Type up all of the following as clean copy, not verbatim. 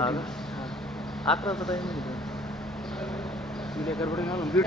हा का? 11चा टाईम आहे. उद्या गडबडी घालून बीड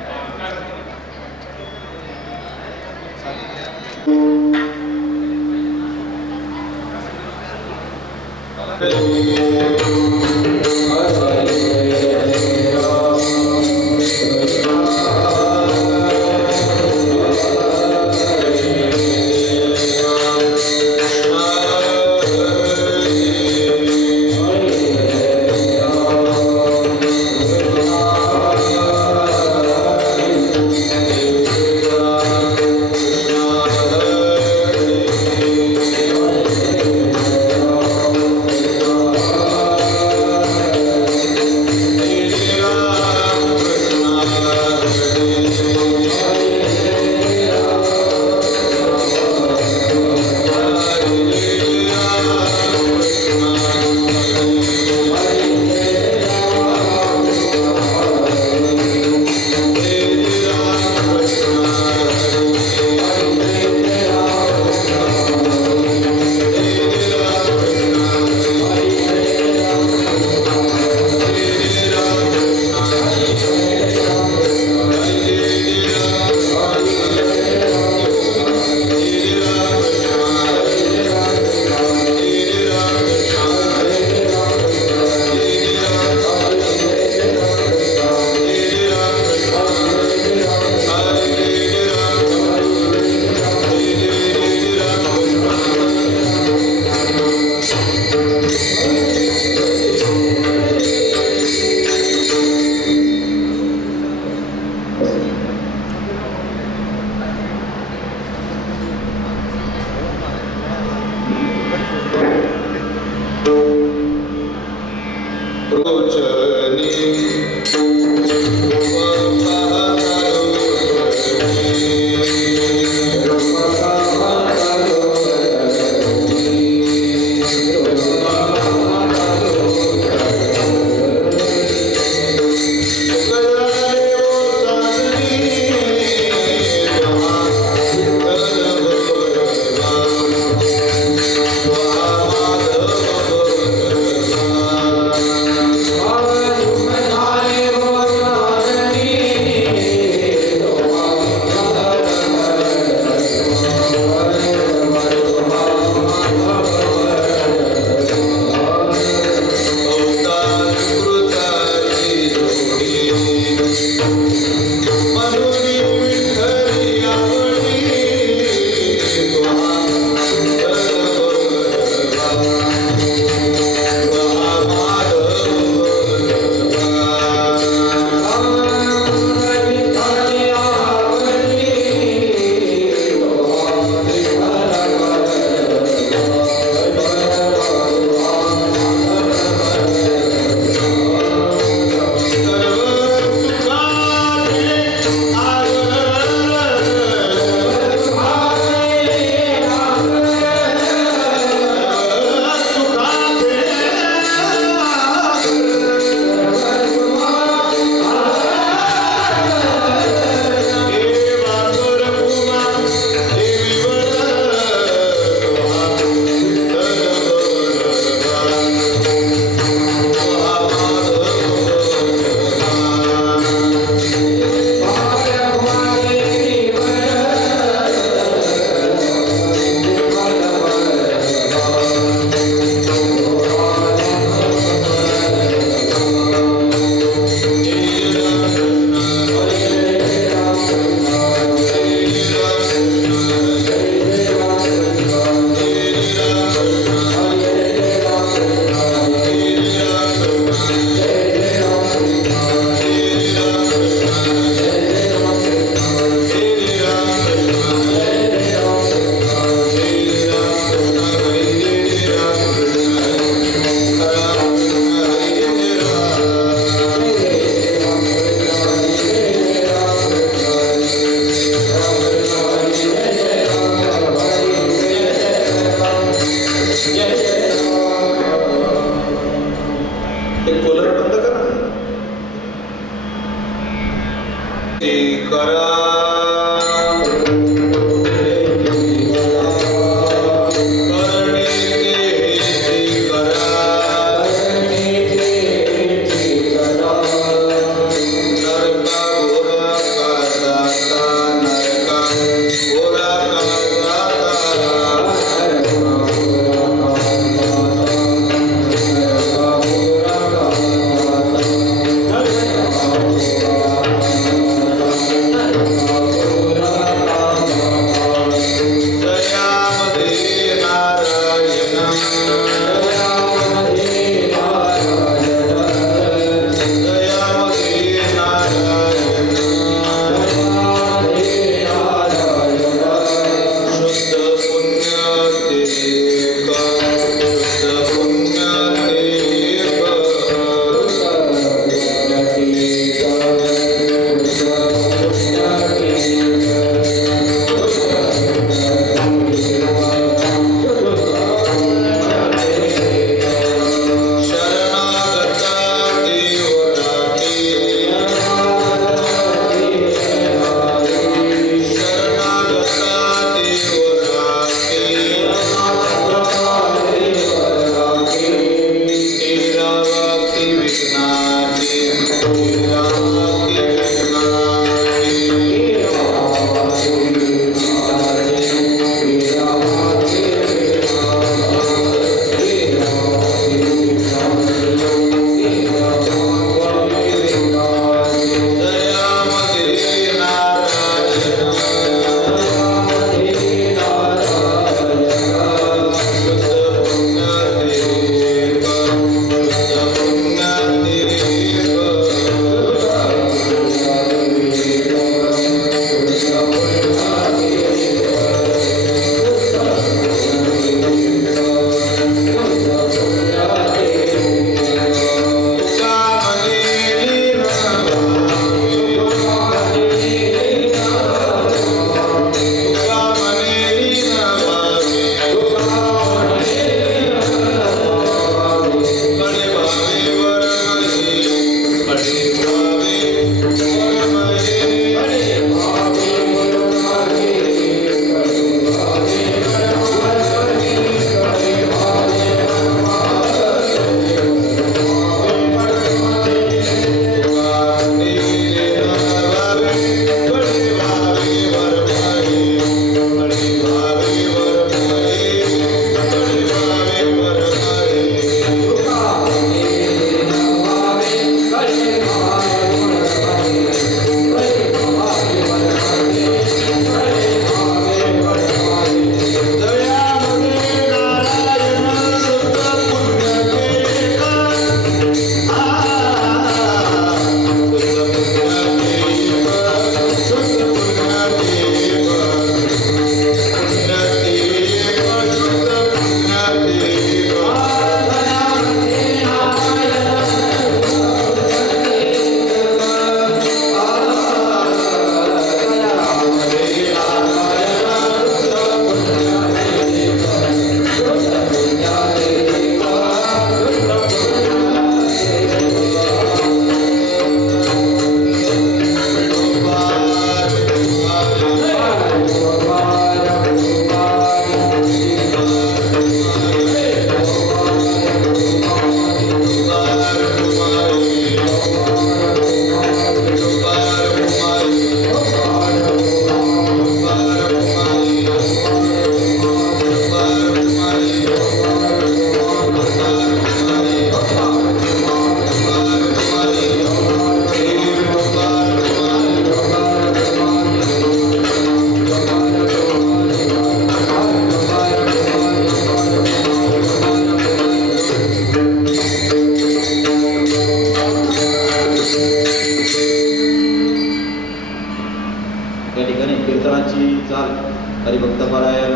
हरिभक्तपरायण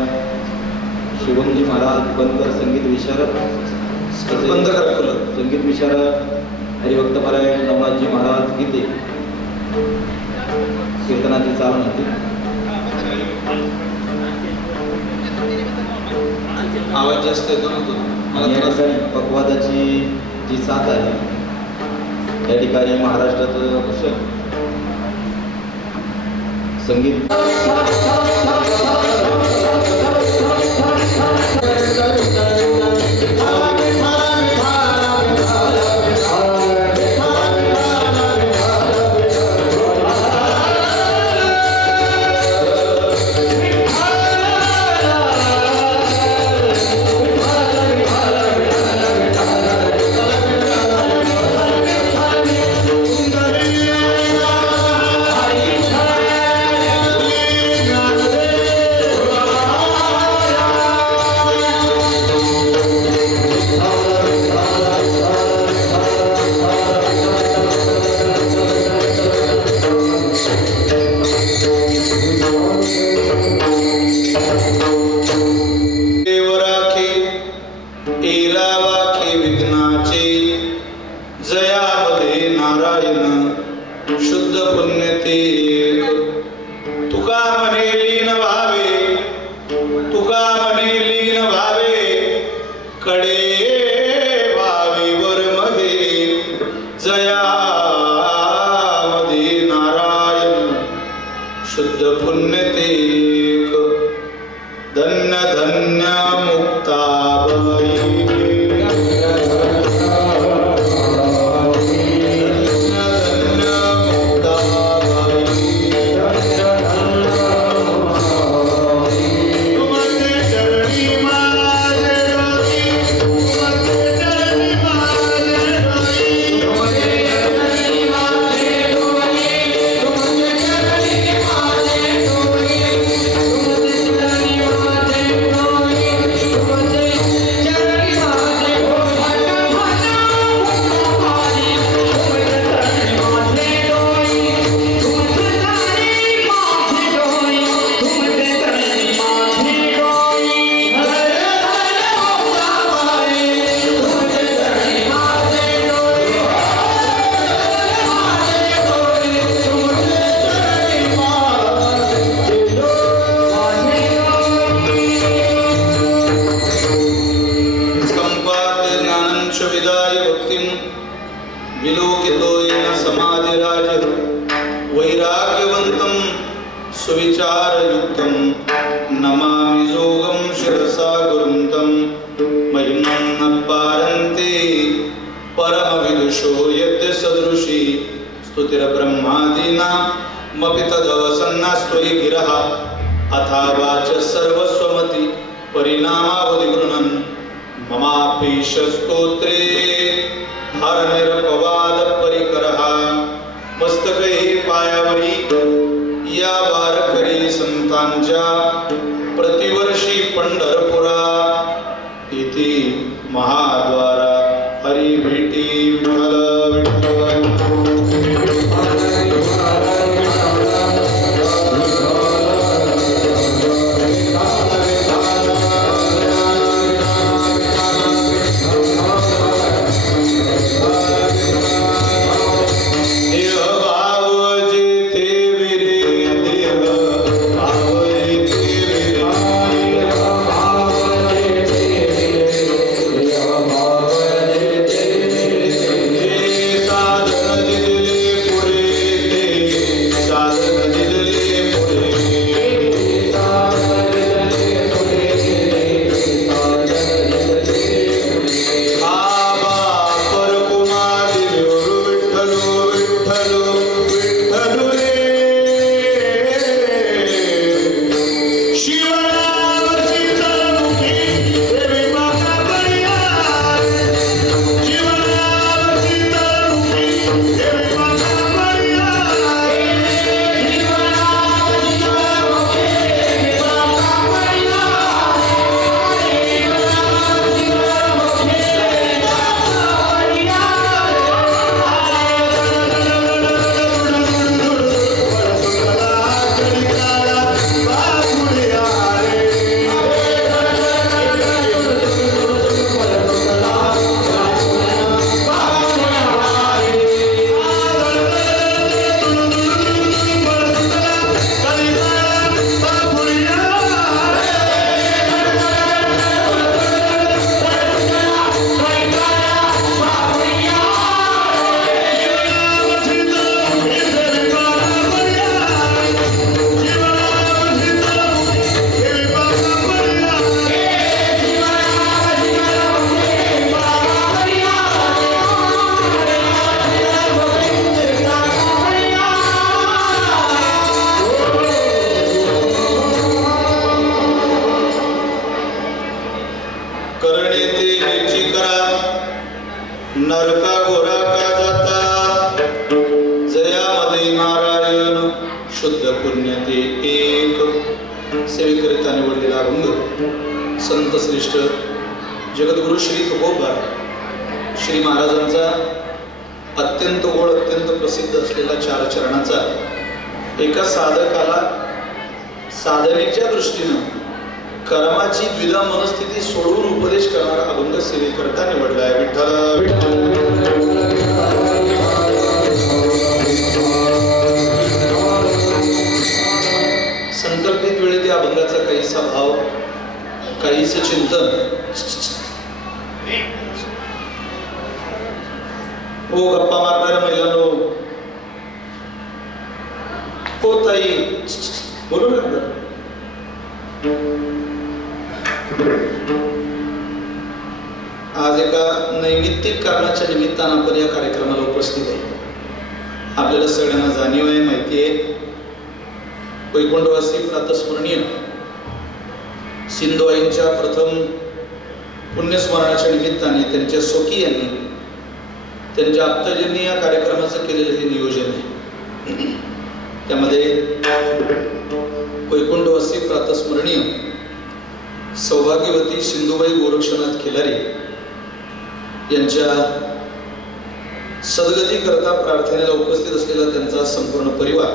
शिवमजी महाराज बनकर संगीत विशारद बंद करा फुलं. संगीत विशारद हरिभक्तपरायण नवनाथजी महाराज गीते कीर्तनाची चालण होती. आवाज जास्त येतो ना तो मला आणि या त्रास ठिकाणी पक्वादाची जी साथ आहे या ठिकाणी महाराष्ट्रात कुशल संगीत देव राखे एला वाखे विघ्नाचे जयामध्ये नारायण शुद्ध पुण्य ते तुका म्हणे लीन व्हावे तुका म्हणे लीन व्हावे कडे व्हावे वर मध्ये जयामध्ये नारायण शुद्ध पुण्य ते धन्य धन्य मुक्ताबाई धन्य धन्य मुक्ताबाई तुमचे चरणी माझे डोई तुमचे चरणी माझे डोई तुमचे चरणी माझे डोई तुमचे चरणी माझे डोई संपाद्य विदाय भक्तिं विलोकितो येन समाधिराज वैराग्यवन्तं सुविचारयुक्तं नमामि जोगं शिरसा गुरुन्तं महिमं न पारन्ते परमविदुषो यद्य सदृशी स्तुतिर्ब्रह्मादीनामपि तदवसन्नास्त्वयि गिरः अथा वाच सर्वस्वमति परिणामावधि गृह्णन् ममापीश स्तोत्रे हरनिरपवाद परिकरः मस्तके पायावरी या वारकरी संतांच्या प्रतिवर्षी पंढरपुरा इति महाद्वारा हरी भेटी विठ्ठल देव भाव जेथे विरे देव भाव येथे शुद्ध पुण्य ते एक. सेवेकरिता निवडलेला अभंग संत श्रेष्ठ जगद्गुरु श्री तुकोबा श्री महाराजांचा अत्यंत गोड अत्यंत प्रसिद्ध असलेला 4 चरणाचा एका साधकाला साधनेच्या दृष्टीनं कर्माची द्विधा मनस्थिती सोडून उपदेश करणारा अभंग सेवेकरता निवडलाय. संकल्पित वेळी त्या अभंगाचा काहीसा भाव काहीसं चिंतन हो गप्पा मारणाऱ्या महिलांनो हो ताई बोलू नका. आज एका नैमित्तिक कारणाच्या निमित्तानं आपण या कार्यक्रमाला उपस्थित आहे. आपल्याला सगळ्यांना जाणीव आहे, माहिती आहे, वैकुंठवासी प्रातस्मरणीय सिंधुआईंच्या प्रथम पुण्यस्मरणाच्या निमित्ताने त्यांच्या स्वकीयांनी त्यांच्या आप्तजनांनी या कार्यक्रमाचं केलेलं हे नियोजन आहे. त्यामध्ये वैकुंठवासी प्रातस्मरणीय सौभाग्यवती सिंधुबाई गोरक्षनाथ खिलारे यांच्या सद्गतीकरता प्रार्थनेला उपस्थित असलेला त्यांचा संपूर्ण परिवार,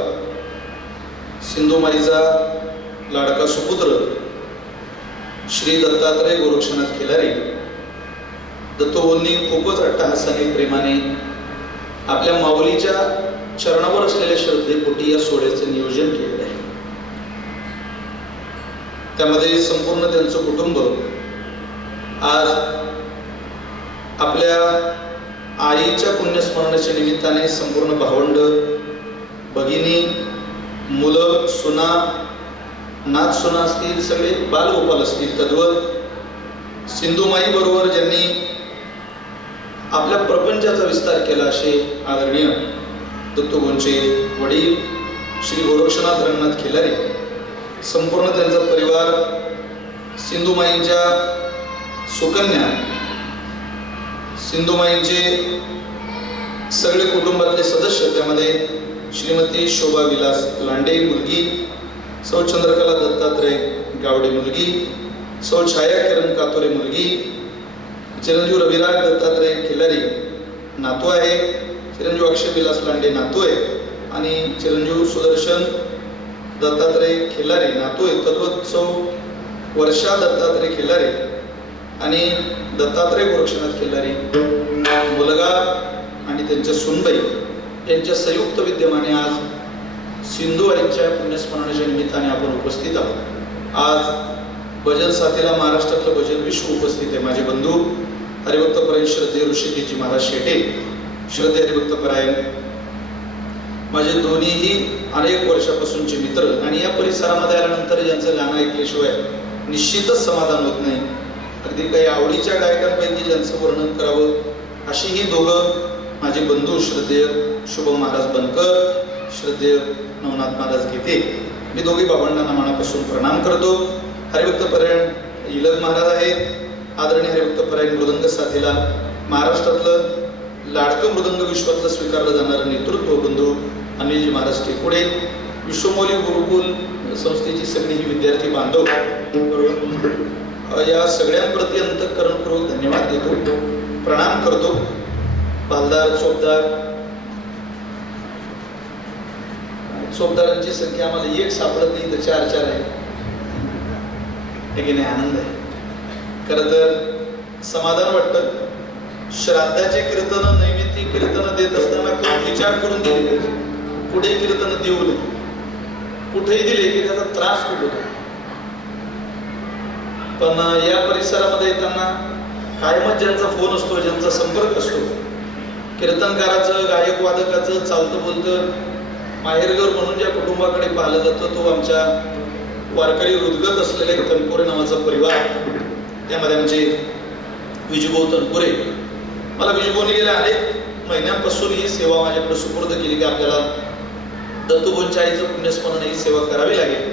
सिंधुमाईचा लाडका सुपुत्र श्री दत्तात्रय गोरक्षनाथ खिलारे, दत्तोबोंनी खूपच अट्टहासाने प्रेमाने आपल्या माऊलीच्या चरणावर असलेल्या श्रद्धेपोटी या सोहळ्याचे नियोजन केलेलं आहे. त्यामध्ये संपूर्ण त्यांचं कुटुंब आज आपल्या आईच्या पुण्यस्मरणाच्या निमित्ताने संपूर्ण भावंड, भगिनी, मुलं, सुना, नाथ सुना असतील, सगळे बालगोपाल असतील, तद्वत सिंधुमाई बरोबर ज्यांनी आपल्या प्रपंचाचा विस्तार केला असे आदरणीय दत्तोबोंचे वडील श्री गोरक्षनाथ रंगनाथ खिलारे, संपूर्ण त्यांचा परिवार, सिंधुमाईंच्या सुकन्या, सिंधुमाईंचे सगळे कुटुंबातले सदस्य, त्यामध्ये श्रीमती शोभा विलास लांडे मुलगी, सौ चंद्रकला दत्तात्रय गावडे मुलगी, सौ छाया किरण कातोरे मुलगी, चिरंजीव रविराज दत्तात्रय खिलारी नातू आहे, चिरंजीव अक्षय विलास लांडे नातू आहे आणि चिरंजीव सुदर्शन दत्तात्रय खिलारी नातू आहे. तद्वत सौ वर्षा दत्तात्रय खिलारी आणि दत्तात्रय गोरक्षनाथ खिलारी मुलगा आणि त्यांच्या सुनबाई यांच्या संयुक्त विद्यमाने आज सिंधुआईंच्या पुण्यस्मरणाच्या निमित्ताने आपण उपस्थित आहोत. आज भजन साथीला महाराष्ट्रातलं भजन विश्व उपस्थित आहे. माझे बंधू हरिभक्तपरायण श्रद्धेय ऋषिकेशजी महाराज शेटे, श्रद्धेय हरिभक्तपरायण माझे दोन्हीही अनेक वर्षापासूनचे मित्र आणि या परिसरामध्ये आल्यानंतर ज्यांचं गाणं ऐकल्याशिवाय निश्चितच समाधान होत नाही. अगदी काही आवडीच्या गायकांपैकी ज्यांचं वर्णन करावं अशी ही दोघं माझे बंधू श्रद्धेय शुभम महाराज बनकर, श्रद्धेय नवनाथ महाराज गीते, मी दोघे बाबांना मनापासून प्रणाम करतो. हरिभक्तपरायण इलद महाराज आहेत. आदरणीय हरिभक्तपरायण मृदंग साथीला महाराष्ट्रातलं लाडकं मृदंग विश्वातलं स्वीकारलं जाणारं नेतृत्व बंधू अनिलजी महाराज टेकुडे, विश्वमौली गुरुकुल संस्थेची सगळी ही विद्यार्थी बांधव, या सगळ्यांप्रती अंतःकरणपूर्वक धन्यवाद देतो, प्रणाम करतो. पालदार चोपदारांची संख्या आम्हाला एक सापडत नाही, तर 4 आहे. नाही आनंद आहे. खरं तर समाधान वाटतं. श्राद्धाचे कीर्तन, नैमित्तिक कीर्तन देत असताना खूप विचार करून दिले पाहिजे. पुढे कीर्तन देऊ नये, कुठेही दिले की त्याचा त्रास खूप होतो. पण या परिसरामध्ये येताना कायमच ज्यांचा फोन असतो, ज्यांचा संपर्क असतो, कीर्तनकाराचं, गायक वादकाचं, चालतं बोलतं माहेरघर म्हणून ज्या कुटुंबाकडे पाहिलं जातं, तो आमच्या वारकरी हृदगत असलेला एक तनपुरे नावाचा परिवार. त्यामध्ये आमचे विजूभाऊ तनपुरे. मला विजूभाऊने गेल्या अनेक महिन्यांपासून ही सेवा माझ्याकडे सुपूर्द केली की आपल्याला दत्तोबोंच्या आईचं पुण्यस्मरण ही सेवा करावी लागेल.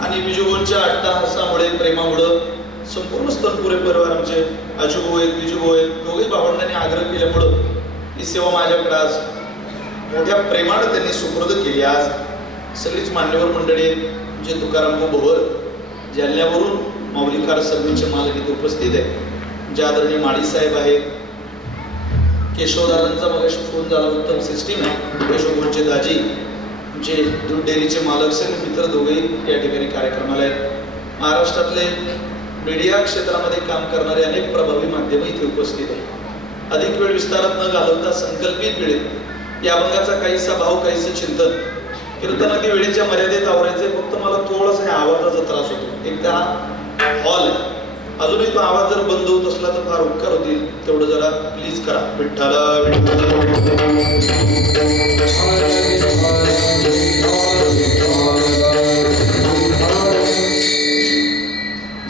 आणि विजूभाऊंच्या अट्टहासामुळे, प्रेमामुळं संपूर्ण तनपुरे परिवार, आमचे आजूभाऊ आहेत, विजूभाऊ आहेत, दोघे भावंडांनी आग्रह केल्यामुळं ही सेवा माझ्याकडे आज मोठ्या प्रेमानं त्यांनी सुपूर्द केली. आज सगळीच मान्यवर मंडळी आहेत, जे तुकाराम भोवर जालन्यावरून माऊलीकार सर्व्हिसचे मालक इथे उपस्थित आहे, जे आदरणीय माळी साहेब आहेत, केशवदारांचा मगाशी फोन झाला, उत्तम सिस्टीम आहे, केशवचे दाजी, जे दूध डेअरीचे मालक, सगळे मित्र दोघेही या ठिकाणी कार्यक्रमाला आहेत. महाराष्ट्रातले मीडिया क्षेत्रामध्ये काम करणारे अनेक प्रभावी माध्यम इथे उपस्थित आहेत. अधिक वेळ विस्तारात न घालवता संकल्पित वेळेत या अभंगाचा काहीसा भाव, काहीसं चिंतन कीर्तनादी वेळेच्या मर्यादेत आवरायचे. फक्त मला थोडासा आवाजाचा त्रास होतो. एकदा हॉल आहे, अजूनही तो आवाज जर बंद होत असला तर फार उपकार होतील, तेवढं जरा प्लीज करा. विठ्ठला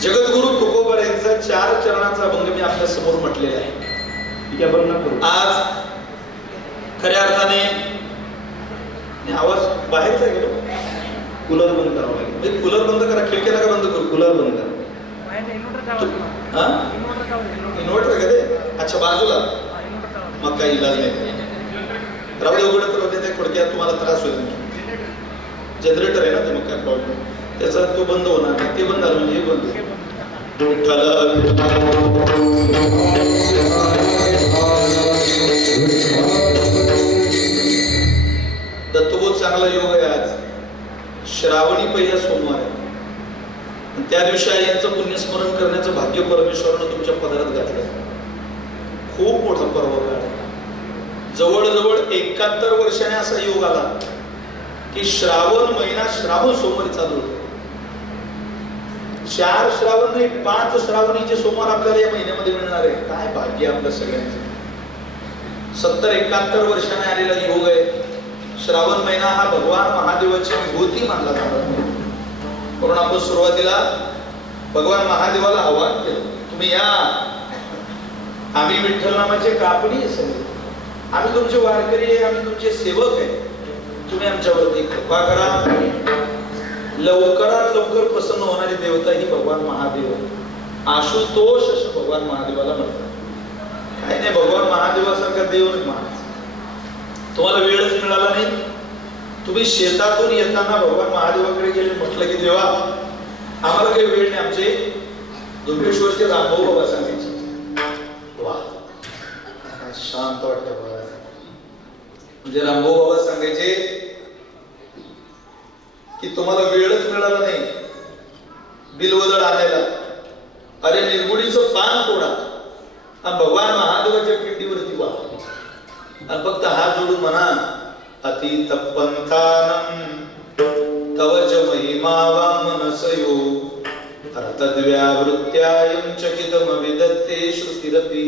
जगद्गुरु तुकोबर यांचा 4 चरणाचा अभंग मी आपल्या समोर म्हटलेला आहे. ठीक आहे, बरं ना करू. आज खऱ्या अर्थाने आवाज बाहेरचा आहे गेलो. कूलर बंद करावं लागेल. कूलर बंद करा, खिडक्या नका बंद करू, कूलर बंद करा. हा इन्व्हर्टर का ते? अच्छा, बाजूला, मग काही इलाज नाही. राहू दे, उघडत राहू दे, त्या खिडक्यात तुम्हाला त्रास होईल. जनरेटर आहे ना ते, मग काय प्रॉब्लेम, त्याचा तो बंद होणार नाही. ते बंद झालं म्हणजे हे बंद. दत्तबोध चांगला योग आहे. आज श्रावणी पहिला सोमवार आहे, त्या दिवशी आई यांचं पुण्यस्मरण करण्याचं भाग्य परमेश्वरानं तुमच्या पदरात घातलं. खूप मोठा पर्व आहे. जवळजवळ 71 वर्षाने असा योग आला की श्रावण महिना श्रावण सोमवारी चालू होतो. 4 श्रावण नाही, 5 श्रावणीचे सोमवार आपल्याला या महिन्यामध्ये मिळणार आहे. काय भाग्य आपल्या सगळ्यांचं. 70-71 वर्षाने आलेला योग आहे. श्रावण महिना हा भगवान महादेवाची विभूती मानला जातो. म्हणून आपण सुरुवातीला भगवान महादेवाला आवाहन केलं, तुम्ही या, आम्ही विठ्ठल नामाचे कापडी सगळे, आम्ही तुमचे वारकरी आहे, आम्ही तुमचे सेवक आहे, तुम्ही आमच्यावरती कृपा करा. लवकरात लवकर प्रसन्न होणारी देवता ही भगवान महादेव. आशुतोष असं भगवान महादेवाला म्हणतात. काही नाही, भगवान महादेवासारखा देव नाही महाराज. तुम्हाला वेळच मिळाला नाही, तुम्ही शेतातून येताना भगवान महादेवाकडे गेले, म्हटलं की देवा आम्हाला काही वेळ नाही. आमचे दुर्गेश्वरचे रामभाऊ बाबा सांगायचे, वा शांत वाटतं बघा. म्हणजे रामभाऊ बाबा सांगायचे की तुम्हाला वेळच मिळाला नाही बिलवदळ आणायला, अरे निर्गुडीचं पान तोडा आणि भगवान महादेवाच्या पिंडीवरती वा, आणि फक्त हात जोडून म्हणा, अतीत पंथानं तवच महिमा वामनसयो अर्थद्व्यावृत्त्यायं चकितम विदत्ते श्रुतिरपि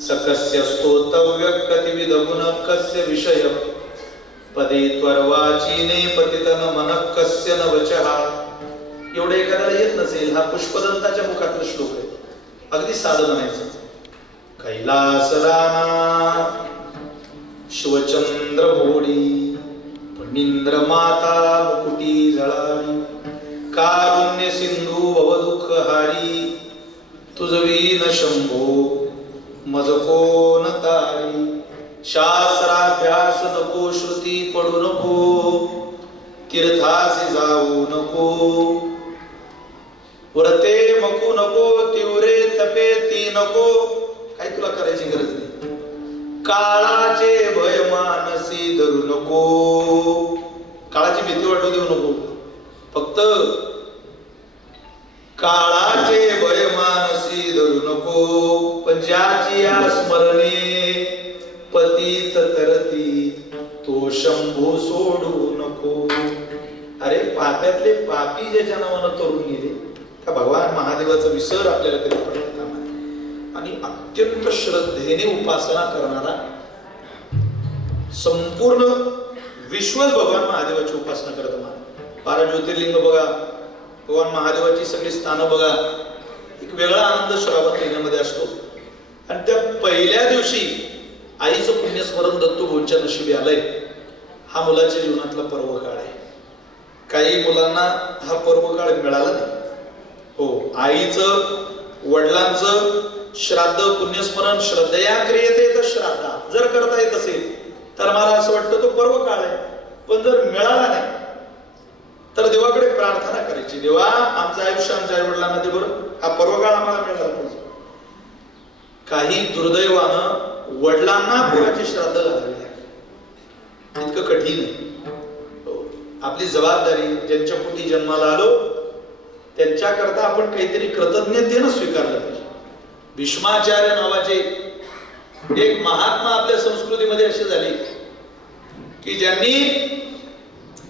सकस्य स्तोतव्य कतिविध गुण कस्य विषय पदे त्वर्वाचीने पतितन मनः कस्य न वचः. एवढे एखाद्याला येत नसेल, हा पुष्पदंताच्या मुखातला श्लोक आहे. अगदी साधं म्हणायचं, कैलास राना शिवचंद्र भोडी फणींद्र माता मुकुटी जळावी, कारुण्य सिंधू भवदुःख हारी, तुझवीन शंभो मज कोण तारी. शास्त्राभ्यास नको, श्रुती पडू नको, तीर्थासी जाऊ नको, व्रते मकू नको, तिवरे तपे ती नको. काही तुला करायची गरज नाही. काळाचे भय मानसी धरू नको, काळाची भीती वाटू देऊ नको. फक्त काळाचे भय मानसी धरू नको, पण ज्याची या स्मरणे पतित तरती तो शंभू सोडू नको. अरे पाप्यातले पापी ज्याच्या नावानं तरुण गेले, त्या भगवान महादेवाचा विसर आपल्याला कधी पडत कामा नये. आणि अत्यंत श्रद्धेने उपासना करणारा संपूर्ण विश्व भगवान महादेवाची उपासना करत मान. 12 ज्योतिर्लिंग बघा, भगवान महादेवाची सगळी स्थानं बघा, एक वेगळा आनंद श्रावण महिन्यामध्ये असतो. आणि त्या पहिल्या दिवशी आईचं पुण्यस्मरण दत्तूभाऊंच्या नशिबी आलंय. हा मुलाच्या जीवनातला पर्व काळ आहे. काही मुलांना हा पर्व काळ मिळाला नाही. हो, आईचं वडिलांचं श्राद्ध पुण्यस्मरण श्रद्धया क्रियते तर श्राद्धा जर करता येत असेल तर मला असं वाटतं तो पर्व काळ आहे. पण जर मिळाला नाही तर देवाकडे प्रार्थना करायची, देवा आमचं आयुष्य आमच्या आई वडिलांना दे बरं, हा पर्वकाळ आम्हाला मिळाला पाहिजे. काही दुर्दैवानं वडिलांना पोराची श्राद्ध घालावी लागली, इतकं कठीण आहे. आपली जबाबदारी, ज्यांच्या पोटी जन्माला आलो त्यांच्याकरता आपण काहीतरी कृतज्ञतेनं स्वीकारलं पाहिजे. भीष्माचार्य नावाचे एक महात्मा आपल्या संस्कृतीमध्ये असे झाले की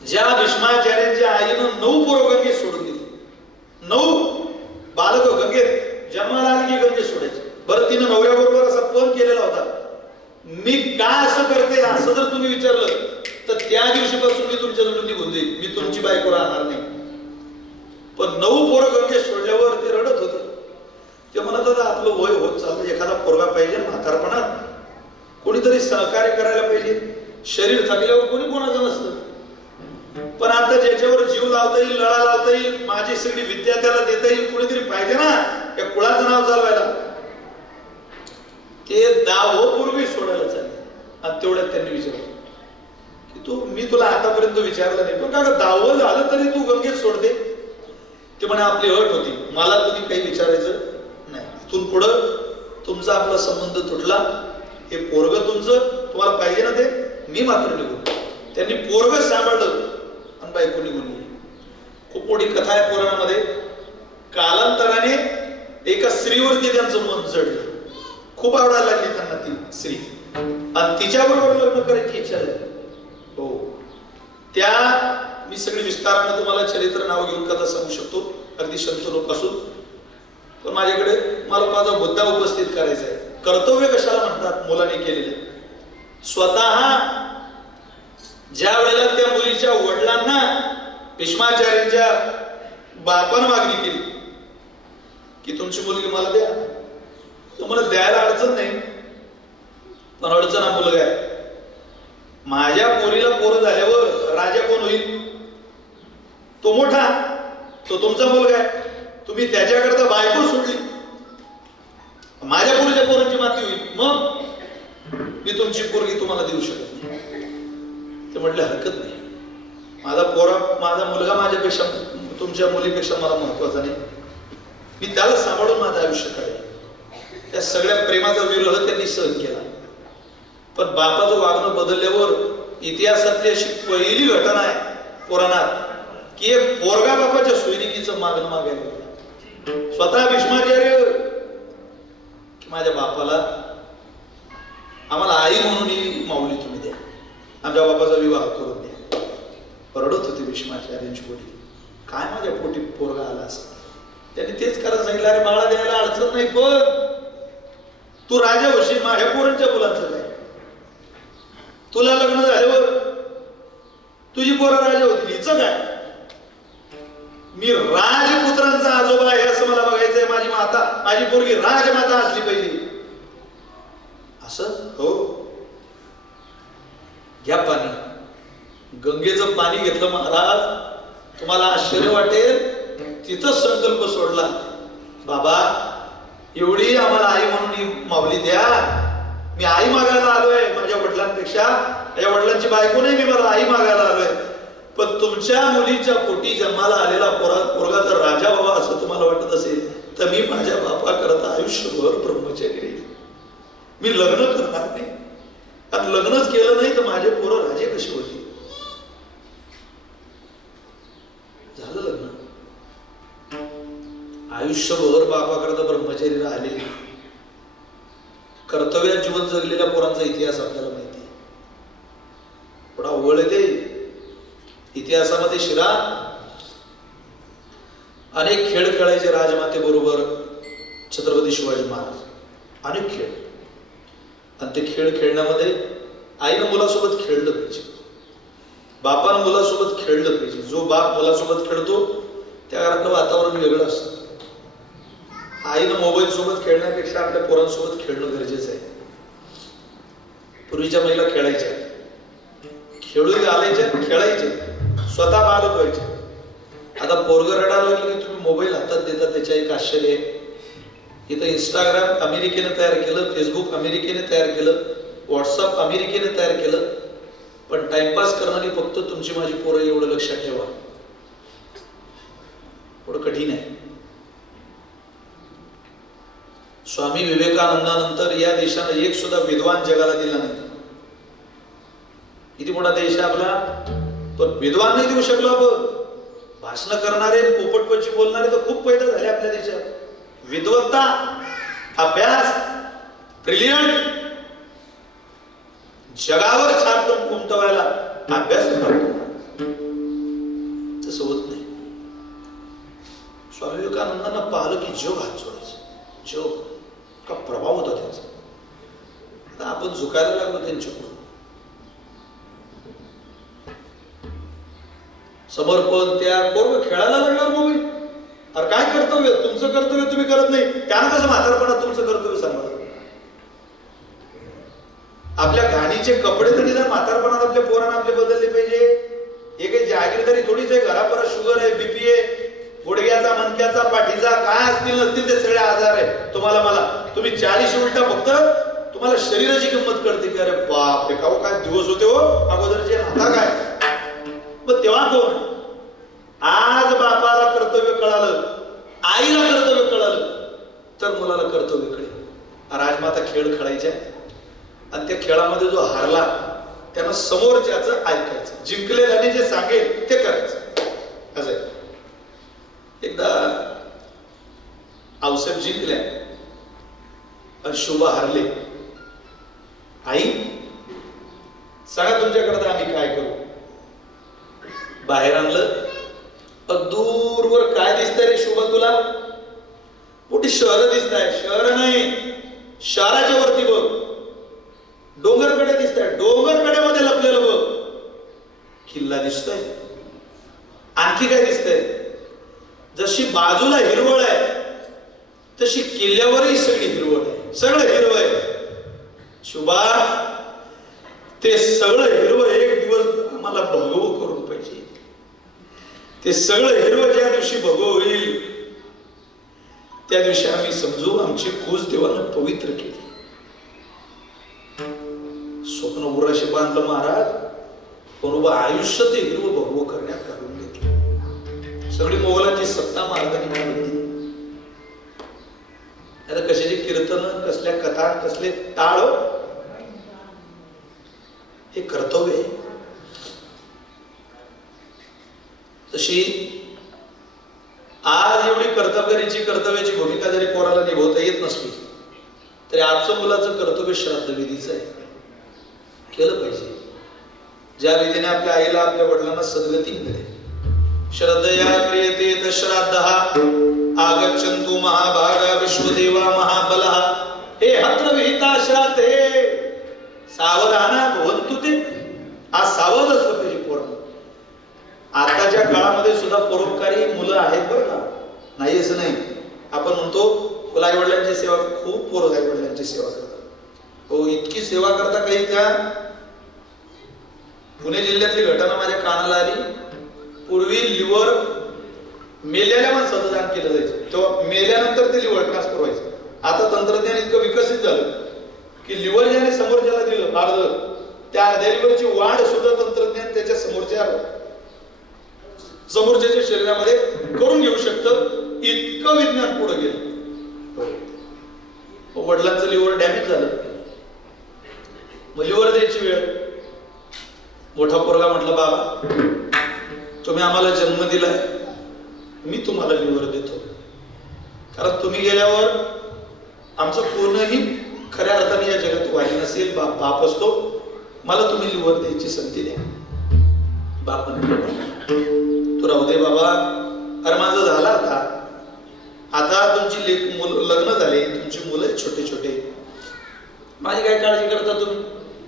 ज्या भीष्माचार्यांच्या आईनं 9 पोरं गंगेत सोडून दिली. 9 बालक गंगेत जन्माला आली की गंगेत सोडायचे. बरं, तिनं नवऱ्याबरोबर असा फोन केलेला होता, मी का असं करते असं जर तुम्ही विचारलं तर त्या दिवशीपासून मी तुमच्याजवळ निघून जाईल, मी तुमची बायको राहणार नाही. पण 9 पोरं गंगेत सोडल्यावर ते रडत होते. ते म्हणत होते आपलं वय होत चाललं, एखादा पोरगा पाहिजे म्हातारपणात, कोणीतरी सहकार्य करायला पाहिजे. शरीर थकल्यावर कोणी कोणाचं नसतं, पण आता ज्याच्यावर जीव लावता येईल, लळा लावता येईल, माझी सगळी विद्या त्याला देता येईल, कोणीतरी पाहिजे ना या कुळाचं नाव चालवायला. ते 10 पूर्वी सोडायला चालले. आणि तेवढ्यात त्यांनी विचारलं की मी तुला आतापर्यंत विचारलं नाही, पण का 10 झालं तरी तू गंगेत सोडते? ते म्हणे आपली अट होती, मला कधी काही विचारायचं नाही, इथून पुढं तुमचा आपला संबंध तुटला, हे पोरग तुमचं, तुम्हाला पाहिजे ना ते, मी मात्र निघून. त्यांनी पोरग सांभाळलं आणि बायको निघून गेली. खूप मोठी कथा आहे पुराणामध्ये. कालांतराने एका स्त्रीवरती त्यांचं मन चढलं, खूप आवडायला लागली त्यांना ती स्त्री, आणि तिच्याबरोबर लग्न करायची इच्छा झाली. हो, त्या मी सगळी विस्ताराने तुम्हाला चरित्र नाव घेऊन कथा सांगू शकतो, अगदी शंतनूपासून. पण माझ्याकडे मला माझा मुद्दा उपस्थित करायचा आहे. कर्तव्य कशाला म्हणतात मुलाने केलेले. स्वतः ज्या वेळेला त्या मुलीच्या वडिलांना भीष्माचार्यांच्या बापानं मागणी केली की तुमची मुलगी मला द्या, तर मला द्यायला अडचण नाही, पण अडचण हा मुलगा आहे. माझ्या पोरीला पोरं झाल्यावर राजा कोण होईल? तो मोठा, तो तुमचा मुलगा आहे. तुम्ही त्याच्याकरता बायको सोडली, माझ्या पोरीच्या पोरांची माती होईल, मग मी तुमची पोरगी तुम्हाला देऊ शकत नाही. ते म्हटले हरकत नाही, माझा मुलगा माझ्यापेक्षा, तुमच्या मुलीपेक्षा मला महत्वाचा नाही, मी त्याला सांभाळून माझं आयुष्य काढेल. त्या सगळ्या प्रेमाचा विरोध त्यांनी सहन केला. पण बापाचं वागणं बदलल्यावर इतिहासातली अशी पहिली घटना आहे पुराणात की एक पोरगा बापाच्या सोयरिकीचं मागणं मागायला लागला. स्वतः भीष्माचार्य माझ्या बापाला, आम्हाला आई म्हणून ही माऊली तुम्ही द्या, आमच्या बापाचा विवाह करून द्या. रडत होते भीष्माचार्यांची पोटी, काय माझ्या पोटी पोरगा आला असं. त्यांनी तेच करायला सांगितलं, अरे बाळा द्यायला अडचण नाही, पण तू राजा होशील, माझ्या पोरांच्या मुलांचं काय, तुला लग्न झाल्यावर तुझी पोरं राजा होती, हिचं काय? मी राजपुत्रांचा आजोबा आहे असं मला बघायचंय. माझी माता, माझी पोरगी राजमाता असली पाहिजे असं. हो, घ्या पाणी. गंगेचं पाणी घेतलं महाराज, तुम्हाला आश्चर्य वाटेल, तिथं संकल्प सोडला, बाबा एवढी आम्हाला आई म्हणून ही माऊली द्या, मी आई मागायला आलोय माझ्या वडिलांपेक्षा, माझ्या वडिलांची बायको नाही, मी मला आई मागायला आलोय. पण तुमच्या मुलीच्या पोटी जन्माला आलेला पोरगा जर राजा बाबा असं तुम्हाला वाटत असेल तर मी माझ्या बापा करता आयुष्यभर ब्रह्मचर्य राहील, मी लग्न करणार नाही. आणि लग्नच केलं नाही तर माझे पोरं राजे कसे होतील? झालं लग्न, आयुष्यभर बापा करता ब्रह्मचर्य राहिले. कर्तव्यात जीवन जगलेल्या पोरांचा इतिहास आपल्याला माहिती आहे. थोडा ओळ येते इतिहासामध्ये. शिरा अनेक खेळ खेळायचे राजमाते बरोबर छत्रपती शिवाजी महाराज, अनेक खेळ. आणि ते खेळ खेळण्यामध्ये आईनं मुलासोबत खेळलं पाहिजे, बापानं मुलासोबत खेळलं पाहिजे. जो बाप मुलासोबत खेळतो त्या घरातलं वातावरण वेगळं असतं. आईनं मोबाईल सोबत खेळण्यापेक्षा आपल्या पोरांसोबत खेळणं गरजेचं आहे. पूर्वीच्या महिला खेळायच्या, खेळून आलायच्या, खेळायचे, स्वतः बालक व्हायचे. आता पोरगं रडायला लागलं की तुम्ही मोबाईल हातात देता, त्याच्या एक आश्चर्य आहे. इथं इंस्टाग्राम अमेरिकेने तयार केलं, फेसबुक अमेरिकेने तयार केलं, व्हॉट्सअप अमेरिकेने तयार केलं, पण टाइमपास करणारी फक्त तुमची माझी पोरं, एवढं लक्षात ठेवा. थोडं कठीण आहे. स्वामी विवेकानंदानंतर या देशानं एक सुद्धा विद्वान जगाला दिला नाही. किती मोठा देश आहे आपला, पण विद्वान नाही देऊ शकलो आपण. भाषण करणारे, पोपटपंची बोलणारे तर खूप पैदा झाले आपल्या देशात. विद्वत्ता, अभ्यास, ब्रिलियंट, जगावर छाप उमटवायला अभ्यास करतो, तसं होत नाही. स्वामी विवेकानंदांना पाहिलं की जग हात जोडायचे. जग का प्रभाव होता त्यांचा. आता आपण झुकायला लागलो त्यांच्याकडून. समर्पण, त्याग, बरोबर खेळायला लागल्यावर मोबाईल. अरे काय कर्तव्य, तुमचं कर्तव्य तुम्ही करत नाही, त्यानं कसं म्हातारपणात तुमचं कर्तव्य सांगा. आपल्या घाणीचे कपडे तर निदान म्हातारपणात आपल्या पोरांना आपले बदलले पाहिजे. हे काही जागीरदारी थोडीच आहे. घरापर्यंत शुगर आहे, बीपी आहे, गुडघ्याचा, मणक्याचा, पाठीचा, काय असतील नसतील ते सगळे आजार आहे तुम्हाला मला. तुम्ही 40 उलटा फक्त तुम्हाला शरीराची किंमत कळते की अरे बाप रे काय दिवस होते हो अगोदरचे, आता काय. पण तेव्हा कोण, आज बापाला कर्तव्य कळालं, आईला कर्तव्य कळालं, तर मुलाला कर्तव्य कळेल. राजमाता खेळ खेळायच्या आणि त्या खेळामध्ये जो हारला त्यानं समोरच्याचं ऐकायचं, जिंकलेल्याने जे सांगेल ते करायचं. असं आहे. एकदा आऊसाहेब जिंकल्या आणि शुभा हारले. आई सांगा तुमच्याकडे आम्ही काय करू. बाहेर आणलं, दूरवर काय दिसतंय रे शुभा तुला. मोठी शहर दिसत आहे. शहर नाही, शहराच्या वरती बघ. डोंगरकडे दिसत आहे, डोंगरकड्यामध्ये लपलेलं बघ. किल्ला दिसतोय. आणखी काय दिसतंय. जशी बाजूला हिरवळ आहे तशी किल्ल्यावरही सगळी हिरवळ आहे. सगळं हिरवं आहे. शुभा, ते सगळं हिरवं एक दिवस आम्हाला भगवं करून पाहिजे. ते सगळं हिरवं ज्या दिवशी भगव होईल त्या दिवशी आम्ही समजू आमची कूस देवानं पवित्र केली. स्वप्न उराशी बांधलं महाराज, पण उभं आयुष्य ते हिरवं भगवं करण्यात घालून घेतलं. सगळी मोगलांची सत्ता महाराजांनी मिळवली. आता कशाची कीर्तन, कसल्या कथा, कसले टाळ, हे कर्तव्य आहे. तशी आज एवढी कर्तव्याची भूमिका जरी पोराला निभवता येत नसली तरी आजचं मुलाचं कर्तव्य श्राद्ध विधीचं आहे. केलं पाहिजे. ज्या विधीने आपल्या आईला, आपल्या वडिलांना सद्गती मिळते. श्रद्धया क्रियते तश्राद्धः आगच्छन्तु महाभागा विश्वदेवा महाबलः. हे हत्र विहिता श्राद्धे सावधाना भवन्तु ते. आज सावध असलं पाहिजे पोरांना. आताच्या काळामध्ये सुद्धा परोपकारी मुलं आहेत बरं का, नाही असं नाही. आपण म्हणतो आई वडिलांची सेवा, खूप पोरं आई वडिलांची सेवा करतात. हो, इतकी सेवा करता काही. त्या पुणे जिल्ह्यातली घटना माझ्या कानाला आली. पूर्वी लिव्हर मेलेल्या माणसाचं दान केलं जायचं, तेव्हा मेल्यानंतर ते लिव्हर ट्रान्सफर व्हायचं. आता तंत्रज्ञान इतकं विकसित झालं की लिव्हर ज्याने समोरच्याला दिलं अर्ध, त्या अर्ध्या लिव्हरची वाढ सुद्धा तंत्रज्ञान त्याच्या समोरच्याच्या शरीरामध्ये करून घेऊ शकतं. इतकं विज्ञान पुढे गेलं. वडिलांचं लिव्हर डॅमेज झालं, मग लिव्हर द्यायची वेळ. मोठा पोरगा म्हटलं, बाबा तुम्ही आम्हाला जन्म दिलाय, मी तुम्हाला लिव्हर देतो, कारण तुम्ही गेल्यावर आमचं कोणही खऱ्या अर्थाने या जगात वाली नसेल. बाप असतो, मला तुम्ही लिव्हर द्यायची संधी द्या. बाप तू राहू दे बाबा, अरे माझं झालं आता तुमची लग्न झाले, तुमची मुलं छोटे छोटे, माझी काय काळजी करता तुम्ही.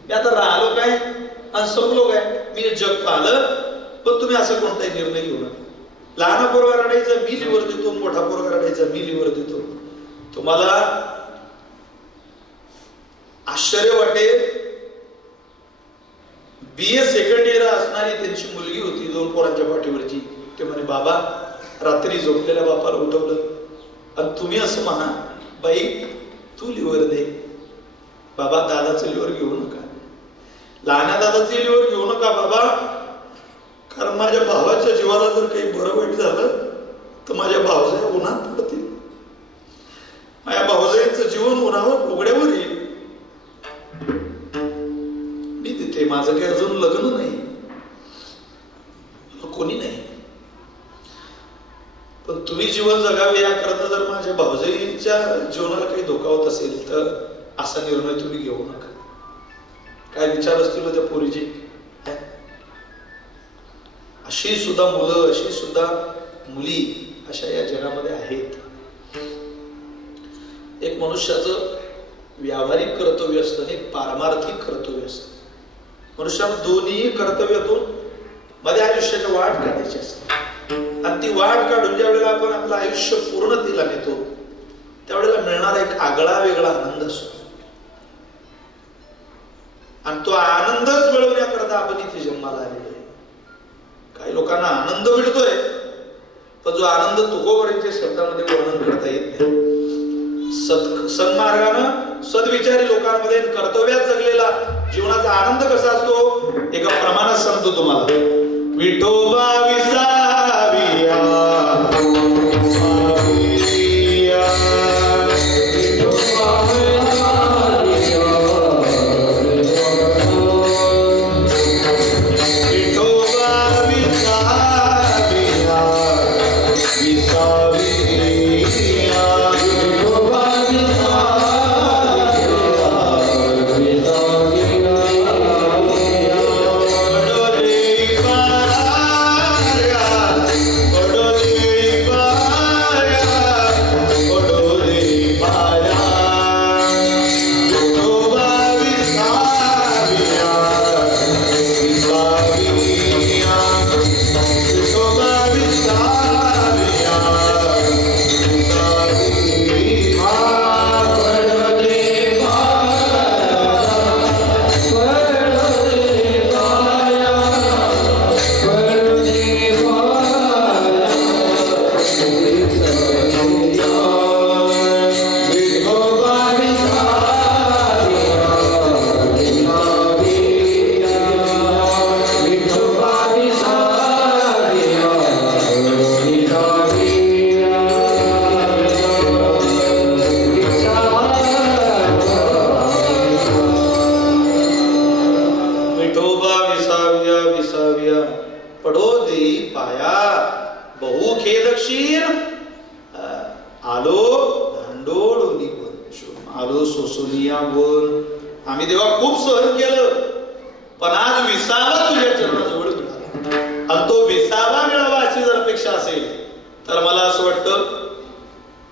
मी आता राहिलो काय आणि संपलो काय, मी जग पाहिलं. पण तुम्ही असं कोणताही निर्णय घेऊ नका. लहान पोरगा रडायचं मी लिव्हर देतो, मोठा पोरगा रडायचं मी लिव्हर देतो. तुम्हाला आश्चर्य वाटेल, BA सेकंड इयर असणारी त्यांची मुलगी होती 2 पोरांच्या पाठीवरची. ते म्हणे, बाबा रात्री झोपलेल्या बापाला उठवलं आणि तुम्ही असं म्हणा, बाई तू लिव्हर दे. बाबा दादाचं लिव्हर घेऊ नका, लहान्या दादाचं लिव्हर घेऊ नका बाबा, कारण माझ्या भावाच्या जीवाला जर काही बरं वाईट झालं तर माझ्या भाऊजाई उन्हात पडतील, माझ्या भाऊजाईंचं जीवन उन्हावर उघड्यावर येईल. मी तिथे, माझं काही अजून लग्न नाही, कोणी नाही, पण तुम्ही जीवन जगावे याकरता जर माझ्या भाऊजाईच्या जीवनाला काही धोका होत असेल तर असा निर्णय तुम्ही घेऊ नका. काय विचार असतील त्या पोरीचे? अशी सुद्धा मुलं, अशी सुद्धा मुली अशा या जगामध्ये आहेत. एक मनुष्याचं व्यावहारिक कर्तव्य असतं आणि एक पारमार्थिक कर्तव्य असतं. मनुष्यानं दोन्ही कर्तव्यातून मध्ये आयुष्याची वाट काढायची असते आणि ती वाट काढून ज्या वेळेला आपण आपलं आयुष्य पूर्णतेला नेतो त्यावेळेला मिळणारा एक आगळा वेगळा आनंद असतो आणि तो आनंदच मिळवण्याकरता आपण इथे जन्माला आलेलो आहे. काही लोकांना आनंद मिळतोय पण जो आनंद तुकोबरांच्या शब्दामध्ये वर्णन करता येत नाही. सन्मार्गानं सद्विचारी लोकांमध्ये कर्तव्यात जगलेला जीवनाचा आनंद कसा असतो एका प्रमाणात सांगतो तुम्हाला. विठोबा विसाविया आम्ही देवा खूप सहन केलं पण आज विसावा तुझ्या चरणाजवळ मिळाला आणि तो विसावा मिळावा अशी जर अपेक्षा असेल तर मला असं वाटतं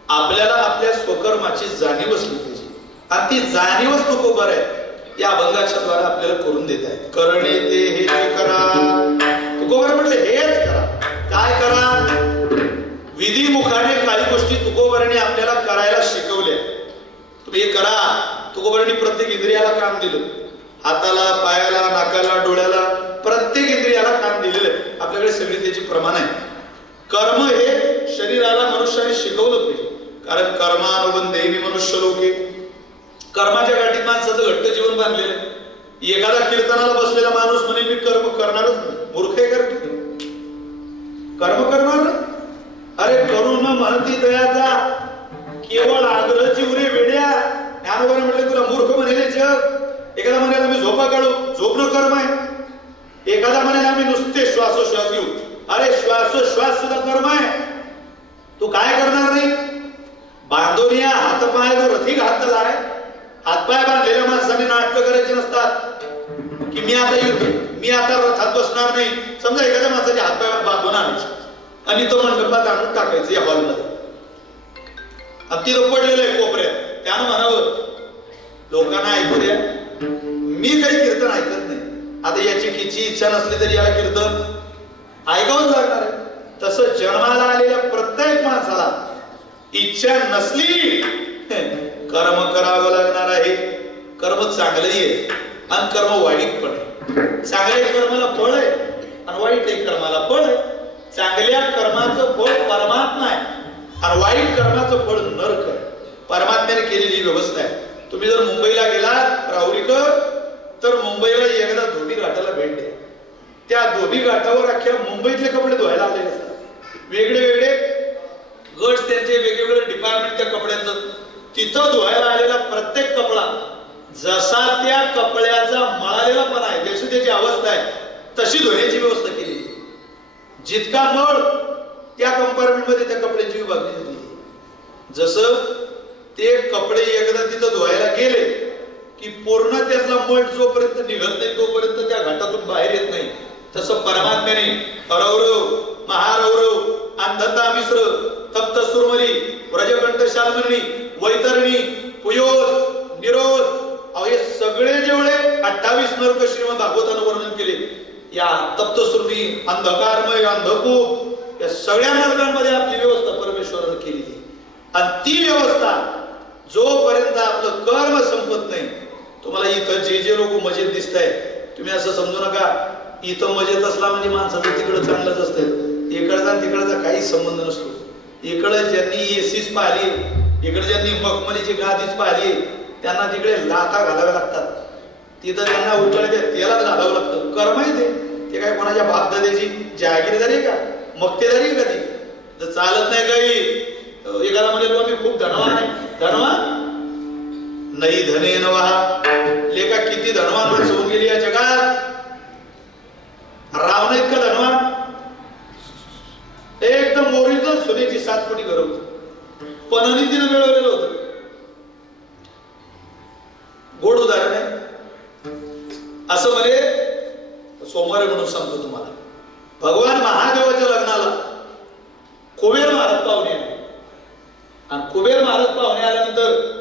आपल्याला आपल्या स्वकर्माची जाणीव असली पाहिजे आणि ती जाणीवच नको बरं आहे या अभंगाच्या द्वारे आपल्याला करून देत आहे. करणे ते हे करा, तुकोबर म्हटले हेच करा. काय करा? विधी मुखाने काही गोष्टी तुकोबराने आपल्याला करायला शिकवल्या. तुम्ही हे करा. तुकोबरांनी प्रत्येक इंद्रियाला काम दिलं, हाताला, पायाला, नाकाला, डोळ्याला, प्रत्येक इंद्रियाला काम दिलेलं आहे. आपल्याकडे सगळी त्याची प्रमाण आहे. कर्म हे शरीराला मनुष्याने शिकवलं पाहिजे, कारण कर्मानुबंधेनी मनुष्य लोके. कर्माच्या गाठीत माणसाचं घट्ट जीवन बांधलेलं आहे. एखादा कीर्तनाला बसलेला माणूस म्हणे मी कर्म करणारच नाही, मूर्ख आहे. कर्म करणार अरे करून म्हणती दयाचा केवळ आग्रह जीवरे वेड्या. ज्ञानोबाने म्हटले तुला मूर्ख म्हणेल जग. एखादा म्हणाला मी झोपा काढू, झोपणं कर्म आहे. एखादा म्हणाला आम्ही नुसते श्वासोश्वास घेऊ, अरे श्वासोश्वास सुद्धा कर्म आहे. तू काय करणार नाही? बांधोनिया हातपाय रथी घातला आहे. हातपाय बांधलेल्या माणसाने नाटकं करायची नसतात की मी आता रथात बसणार नाही. समजा एखाद्या माणसाचे हातपाय बांधून आणायचे आणि तो मंडपात आणून टाकायचं या हॉलमध्ये. तिथं पडलेलं आहे कोपऱ्यात, त्यानं म्हणावं लोकांना ऐकू द्या, मी काही कीर्तन ऐकत नाही. आता याची किची इच्छा नसली तरी याला कीर्तन ऐकावंच लागणार आहे. तसं जन्माला आलेल्या प्रत्येक माणसाला इच्छा नसली कर्म करावं लागणार आहे. कर्म चांगलंही आहे आणि कर्म वाईट पण आहे. चांगल्या कर्माला फळ आहे आणि वाईट कर्माला फळ आहे. चांगल्या कर्माचं फळ परमात्मा आहे आणि वाईट कर्माचं फळ नरक आहे. परमात्म्याने केलेली व्यवस्था आहे. तुम्ही जर मुंबईला गेलात राहुरीकर तर मुंबईला एकदा धोबी घाटाला भेट द्या. त्या धोबी घाटावर अख्ख्या मुंबईतले कपडे धुवायला आलेले असतात, वेगळे वेगळे गट्स त्यांचे वेगवेगळे डिपार्टमेंट त्या कपड्यांचं, तिथं धुवायला आलेला प्रत्येक कपडा जसा त्या कपड्याचा मळालेला पण आहे, जशी त्याची अवस्था आहे तशी धुण्याची व्यवस्था केली. जितका मळ त्या कंपार्टमेंट मध्ये त्या कपड्याची विभागणी झाली. जसं ते कपडे एकदा तिथं धुवायला गेले की पूर्ण त्यातला मळ जोपर्यंत निघत नाही तोपर्यंत त्या घाटातून बाहेर येत नाही, तसं परमात्म्याने हरवरव, महारवरव, अंधता मिश्र, तप्त सुरमरी, व्रजकंठ शाल्मणी, वैतरणी, पुयोध, निरोध, हे सगळे जेवढे 28 नरक श्रीमद भागवतानं वर्णन केले, या तप्त सुरमी, अंधकारमय, अंधकूप, या सगळ्या नरकांमध्ये आपली व्यवस्था परमेश्वरानं केली. आणि ती व्यवस्था जोपर्यंत आपलं कर्म संपत नाही, तुम्हाला इथं जे लोक मजेत दिसत आहे, तुम्ही असं समजू नका इथं मजेत असला म्हणजे माणसाचं तिकडं चांगलंच असतं. इकडचा तिकडचा काही संबंध नसतो. इकडं ज्यांनी एसीच पाहिली, इकडे ज्यांनी मखमलीची गादीच पाहिली, त्यांना तिकडे लाथा घालाव्या लागतात. तिथं त्यांना उलटले तेलाच घालावं लागतं. कर्म आहे ते काय कोणाच्या बापदाद्याची जहागीरदारी आहे का, मक्तेदारी आहे का ती? तर चालत नाही काही. एखादा म्हणजे मी खूप धनवान आहे, धनवान नाही धने नवा लेखा, किती धनवान माणसं होऊन गेली या जगात. रावण इतका धनवान, एकदम ओरिजिनल सोन्याची 7 कोटी घर होती, पणाने तिनं मिळवलेलं होतं. गोड उदाहरण आहे. असं म्हणे सोमवारी म्हणून सांगतो तुम्हाला, भगवान महादेवाच्या लग्नाला कुबेर महाराज पाहुणे आले. आणि कुबेर महाराज पाहुणे आल्यानंतर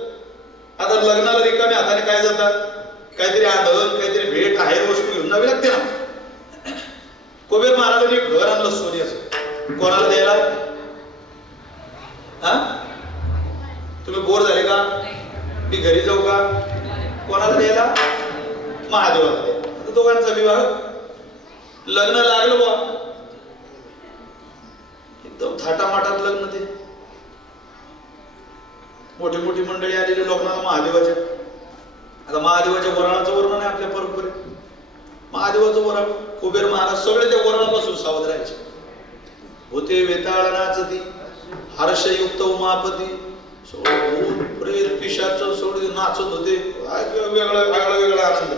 आता लग्नाला रिकाम्या हाताने काय जातात, काहीतरी आदन, काहीतरी भेट आहे वस्तू घेऊन जावी लागते ना. कुबेर महाराजांनी घर आणलं सोन्याचं. कोणाला द्यायला? हा, तुम्ही बोर झाले का, मी घरी जाऊ का? कोणाला द्यायला? महादेवाला द्यायला. आता दोघांचा विवाह, लग्न लागलं बा, एकदम थाटामाटात लग्न. ते मोठी मोठी मंडळी आलेली लग्नाला महादेवाच्या. आता महादेवाच्या वराळाचं वर्णन आहे आपल्या परंपरेत. महादेवाचं वराळ, कुबेर महाराज सगळे त्या वराळापासून सावध राहायचे. होते वेताळ नाचती, हर्षयुक्त उमापती, प्रेत पिशाच सोडून नाचत होते. वेगळा वेगळा वेगळा आनंद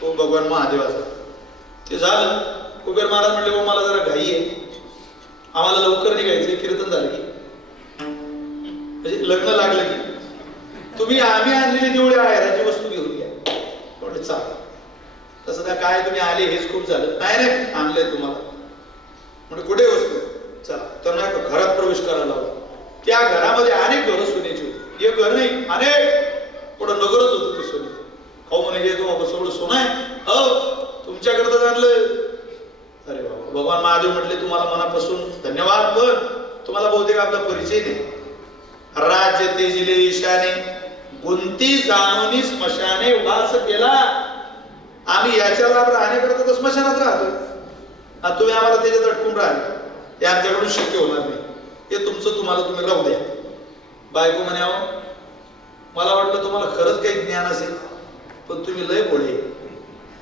तो भगवान महादेवाचा. ते झालं. कुबेर महाराज म्हणले, मला जरा घाई आहे, आम्हाला लवकर निघायचं. कीर्तन झालं की म्हणजे लग्न लागलं की तुम्ही आम्ही आणलेली तेवढी आहेराची वस्तू घेऊन घ्या. म्हटलं चाल. तसं त्या काय तुम्ही आले हेच खूप झालं. नाही नाही आणलंय तुम्हाला. म्हणजे कुठे वस्तू? चला. त्यांना घरात प्रवेश करायला लावला. त्या घरामध्ये अनेक घरं सोन्याची होती. एक घर नाही, अनेक पुढं नगरच होतं ते सोने. खाऊ म्हणे हे बाबा सगळं सोनं आहे, तुमच्याकडे आणलं. अरे बाबा, भगवान महादेव म्हटले तुम्हाला मनापासून धन्यवाद, पण तुम्हाला बहुतेक आपला परिचय नाही. राज्य तेजिले ईशाने, गुंती जाणून स्मशाने वास केला. आम्ही याच्या लाभ राहण्याकरता तर स्मशानात राहतो. तुम्ही आम्हाला त्याच्यात अटकून राहिले, ते आमच्याकडून शक्य होणार नाही. हे तुमचं तुम्ही राहू द्या. बायको म्हणावं, मला वाटलं तुम्हाला खरंच काही ज्ञान असेल, पण तुम्ही लय भोळे.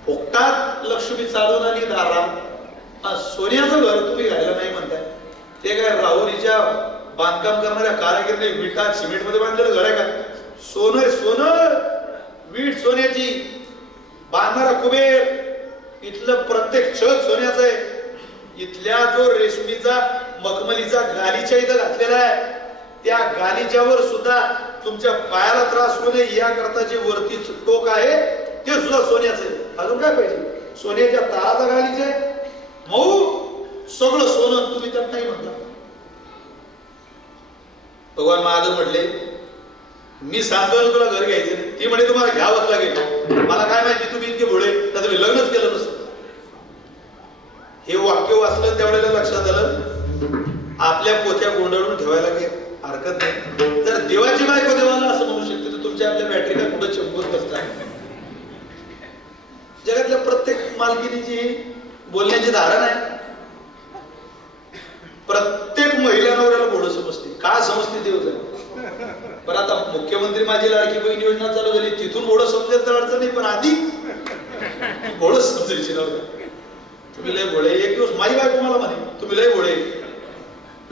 फुकटात लक्ष्मी चालून आली दारात, सोन्याचं घर तुम्ही घ्यायला नाही म्हणताय. ते काय राहुरीच्या बांधकाम करणाऱ्या कारागिरीने विटा सिमेंट मध्ये बांधलेलं घर आहे का? सोनं, सोनं, वीट सोन्याची. बांधणारा कुबेर, इथलं प्रत्येक छत सोन्याचं आहे. इथल्या जो रेशमीचा मखमलीचा गालीच्या इथं घातलेला आहे, त्या गालीच्यावर सुद्धा तुमच्या पायाला त्रास होऊ नये याकरता जे वरती टोक आहे ते सुद्धा सोन्याचं आहे. अजून काय पाहिजे? सोन्याच्या ताराचा गालीचा आहे, मऊ सगळं सोनं. तुम्ही त्यात नाही म्हणता. भगवान महादेव म्हटले, मी सांगतो ना तुला घर घ्यायचं नाही. ती म्हणे तुम्हाला घ्यावंच लागेल. मला काय माहिती तुम्ही इतके भोळे, तर तुम्ही लग्नच केलं नसतं. हे वाक्य वाचलं त्यावेळेला लक्षात आलं आपल्या पोथ्या गोंधळून ठेवायला काही हरकत नाही. जर देवाची बायको देवाला असं म्हणू शकते तर तुमच्या आपल्या बॅटरीला कुठं चमकत असतात. जगातल्या प्रत्येक मालकीनीची बोलण्याची धारणा आहे. प्रत्येक महिला नवऱ्याला घोडं समजते. का समजते देव जाणे. पण आता मुख्यमंत्री माझी लाडकी बहीण योजना चालू झाली, तिथून घोडं समजेल तर अडचण नाही, पण आधी घोडं समजायची नव्हतं. तुम्ही लय भोळे. एक दिवस माई बायको मला म्हणे, तुम्ही लय भोळे,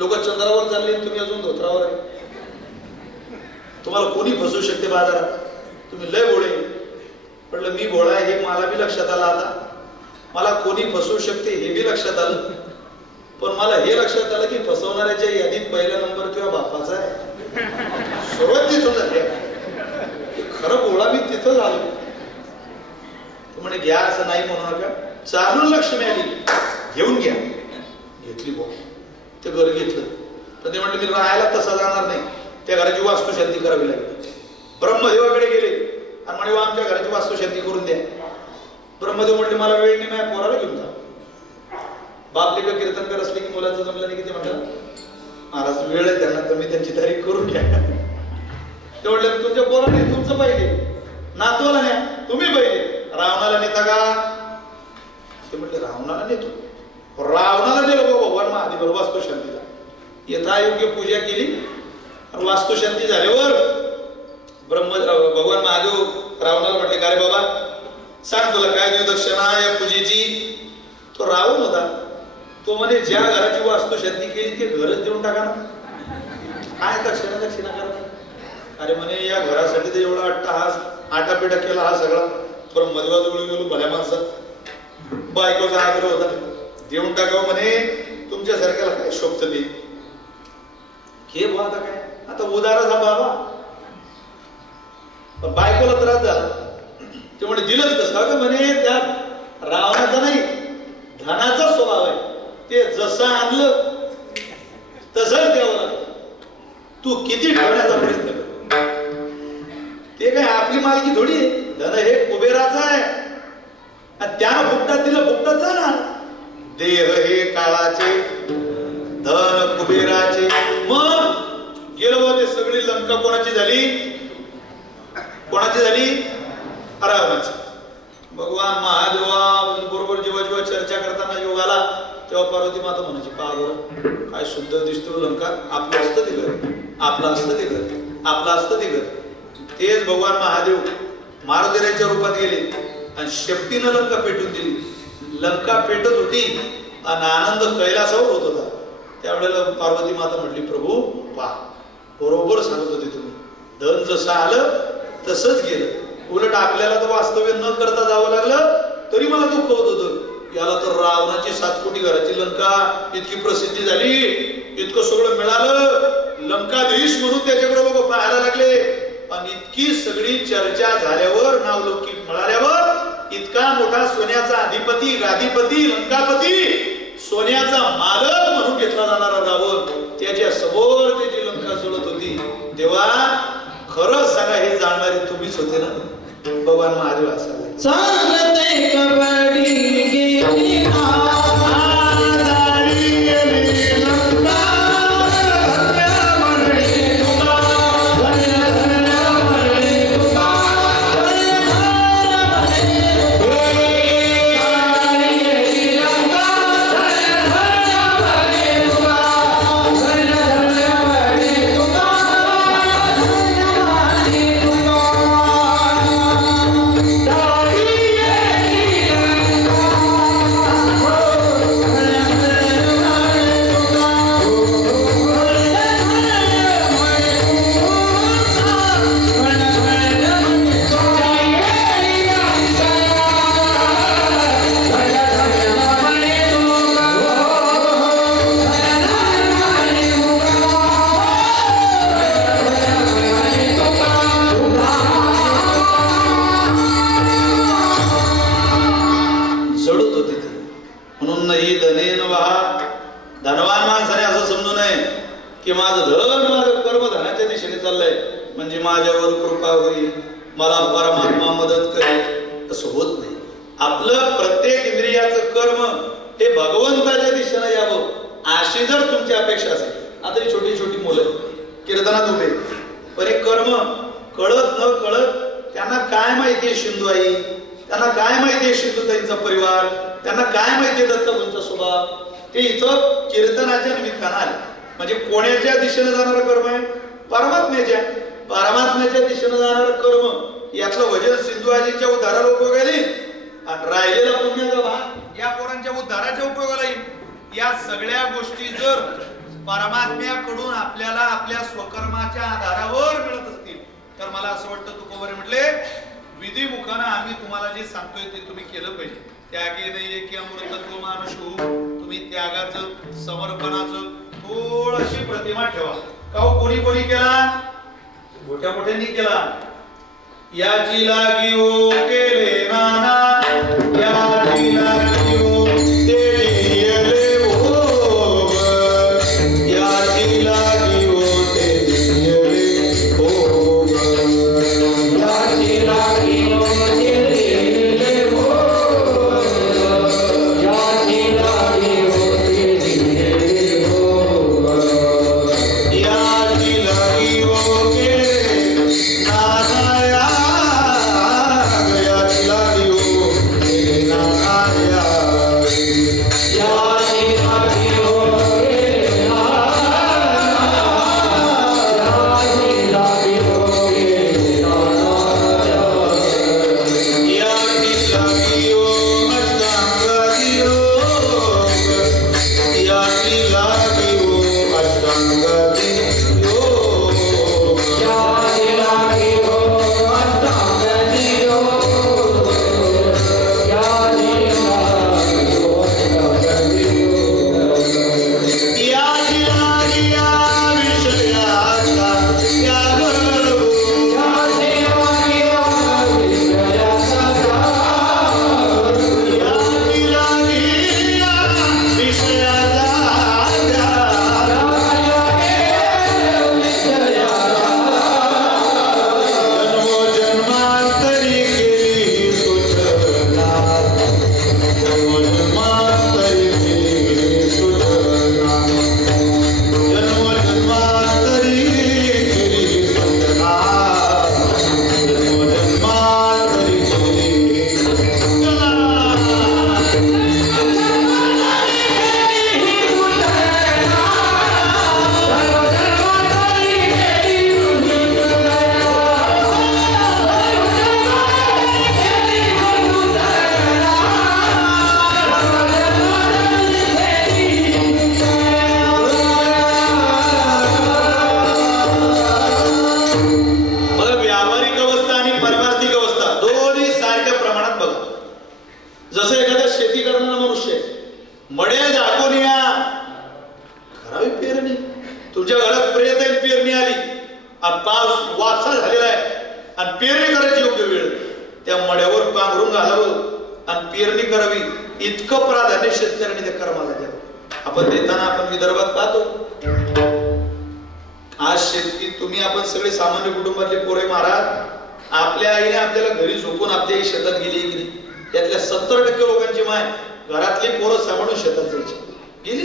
लोक चंद्रावर चालले तुम्ही अजून धोत्रावर आहे. तुम्हाला कोणी फसवू शकते बाजारात? तुम्ही लय भोळे. म्हटलं मी भोळा आहे हे मला बी लक्षात आलं. आता मला कोणी फसवू शकते हे बी लक्षात आलं. पण मला हे लक्षात आलं की फसवणाऱ्याच्या यादीत पहिला नंबर तुझ्या बापाचा आहे. सुरुवात तिथून झाली. खरं भोळा मी तिथं झालो. म्हणे घ्या असं नाही म्हणू नका. चालून लक्ष्मी आली, घेऊन घ्या. घेतली भाऊ. ते घर घेतलं. तर ते म्हटलं मी राहायला तसा जाणार नाही, त्या घराची वास्तुशांती करावी लागेल. ब्रह्मदेवाकडे गेले आणि म्हणे आमच्या घराची वास्तुशांती करून द्या. ब्रह्मदेव म्हटले मला वेळ नाही, माझ्या पोराला घेऊन जा. बाप लेखक कीर्तनकर असले की मुलाचं जमलं नाही की ते म्हणतात महाराज वेळ आहे त्यांना, तर मी त्यांची तारीख करून घ्या. ते म्हटले तुमच्या पोराने तुमचं पाहिजे, नातवाला न्या, तुम्ही पहिले. रावणाला नेता का? ते म्हटले रावणाला नेतो. रावणाला नेलो बाबा भगवान महादेवाला वास्तुशांतीला. यथायोग्य पूजा केली आणि वास्तुशांती झाल्यावर भगवान महादेव रावणाला म्हटले का रे बाबा सांग तुला काय देऊ दक्षिणा या पूजेची? तो रावण होता. तो म्हणे ज्या घराची वास्तुशांती केली ते घरच देऊन टाका ना. काय दक्षिणा दक्षिणा करा? अरे म्हणे या घरासाठी तर एवढा अट्टहास आटापिटा केला हा सगळा. ब्रह्मदेवाजवळ गेलो भल्या माणसात. बायकोचा आग्रह होता देऊन टाकावं म्हणे. तुमच्या सारख्याला काय शोभत ते हे बुवा. आता काय आता उदाराचा बाबा बायकोला त्रास झाला. ते म्हणे दिलंच कसं? अगं म्हणे त्या रावणाचा नाही धनाचा स्वभाव आहे. ते जसं आणलं तसंच द्यावं लागतं. तू किती ठेवण्याचा प्रयत्न कर. ते काय आपली मालकी थोडी आहे. धन हे कुबेराचं आहे. त्यानं फुकटात दिलं फुकटात जाणार. देह हे काळाचे, धन कुबेराचे. मग गेलो ते सगळी लंका कोणाची झाली? कोणाची झाली? रावणाची. भगवान महादेवा बरोबर जेव्हा जेव्हा चर्चा करताना योग आला तेव्हा पार्वती माता म्हणायची पहा बरं काय शुद्ध दिसतो लंका. आपलं असतं ते घर, आपलं असतं ते घर, आपलं असतं ते घर. तेच भगवान महादेव मारुतीच्या रूपात गेले आणि शेपटीनं लंका पेटून दिली. लंका पेटत होती आणि आनंद कैलासावर होत होता. त्यावेळेला पार्वती माता म्हटली प्रभू पहा बरोबर सांगत होते तुम्ही. धन जसं आलं तसंच गेलं. उलट आपल्याला तर वास्तव्य न करता जावं लागलं तरी मला दुःख होत होतं. याला तर रावणाची 7 कोटी घराची लंका इतकी प्रसिद्धी झाली, इतकं सगळं मिळालं, लंकाधीश म्हणून त्याच्याकडे लोक पाहायला लागले. आणि इतकी सगळी चर्चा झाल्यावर नावलौकिक मिळाल्यावर इतका मोठा सोन्याचा अधिपती गादीपती लंकापती सोन्याचा मालक म्हणून घेतला जाणारा रावण त्याच्या समोर त्याची लंका जळत होती. तेव्हा खरं सांगा हे जाणणारे तुम्हीच होते ना. भगवान महादेव असावे चालते कबड्डी गेली धनवान माणसाने असं समजू नये की माझं धन माझं कर्म धनाच्या दिशेने चाललंय म्हणजे माझ्यावर कृपा होईल, मला परमात्मा मदत करेल. असं होत नाही. आपलं प्रत्येक इंद्रियाचं कर्म हे भगवंताच्या दिशेने यावं अशी जर तुमची अपेक्षा असेल. आता ही छोटी छोटी मुलं कीर्तनात उभे पण हे कर्म कळत न कळत त्यांना काय माहितीये शिंदूआई, त्यांना काय माहितीये शिंदूताईंचा परिवार, त्यांना काय माहितीये दत्तभाऊंचा स्वभाव. ते इथं कीर्तनाच्या निमित्तानं आले. म्हणजे कोणाच्या दिशेने जाणारं कर्म आहे? परमात्म्याच्या दिशेने जाणारं कर्म. यातलं वजन सिंधुआजीच्या उद्धाराला उपयोगाला येईल आणि राहिलेला पुण्याचा भाग या पोरांच्या उद्धाराच्या उपयोगाला येईल. या सगळ्या गोष्टी जर परमात्म्याकडून आपल्याला आपल्या स्वकर्माच्या आधारावर मिळत असतील तर मला असं वाटतं तुकोबरे म्हटले विधिमुखानं आम्ही तुम्हाला जे सांगतोय ते तुम्ही केलं पाहिजे. त्यागे नाही की अमृतत्व मानशू, तुम्ही त्यागाचं समर्पणाचं थोडीशी प्रतिमा ठेवा. का हो कोणी कोणी केला? मोठ्या मोठ्यांनी केला. याची लागी ओ केले नाना, याची लागी ओ ते जियले भोग, याची लागी ओ ते जियले भोग, याची लागी ओ ते जियले भोग, याची लागी ओ ते जियले भोग, याची लागी ओ केले नाना. पाऊस वाचा झालेला आहे आणि पेरणी करायची योग्य वेळ त्या मड्यावर पांघरून घालावं आणि पेरणी करावी इतकं प्राधान्य शेतकऱ्यांनी त्या कर्माला द्यावं. आपण देताना आपण विदर्भात पाहतो आज शेतकरी तुम्ही आपण सगळे सामान्य कुटुंबातले पोरे महाराज आपल्या आईने आपल्याला घरी झोपून आपल्या शेतात गेली गेली त्यातल्या 70% लोकांची माय घरातली पोरं सांभाळून शेतात जायची गेली.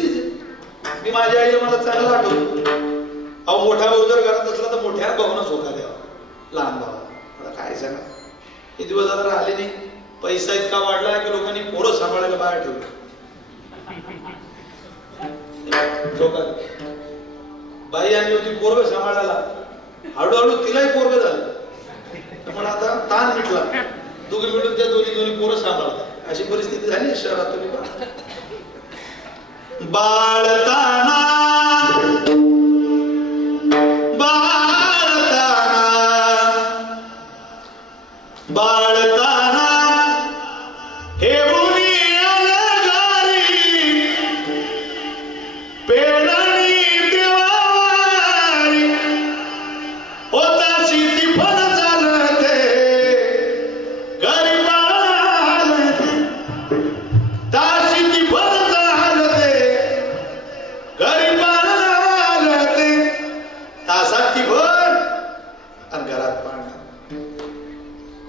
मी माझ्या आईला मला चांगलं आठवलं अहो मोठा भाऊ जर घरात असला तर मोठ्या भाऊनं झोका द्यावा लहान भावा. मला काय सांगा हे दिवस आता राहिले नाही. पैसा इतका वाढला की लोकांनी पोरं सांभाळायला बाहेर ठेवलं झोका बाई आणली होती पोरग सांभाळायला हळूहळू तिलाही पोरग झालं मला आता ताण मिटला दोघे मिळून त्या दोन्ही पोरं सांभाळतात अशी परिस्थिती झाली शहरात. तुम्ही बाळताना बाळताना हे मुनी अलगारी पेरणी देवारी होताची ती फल चालते गरीबाला ताशी ती फल चालते गरीबाला तासात ती भर आणि घरात पाणी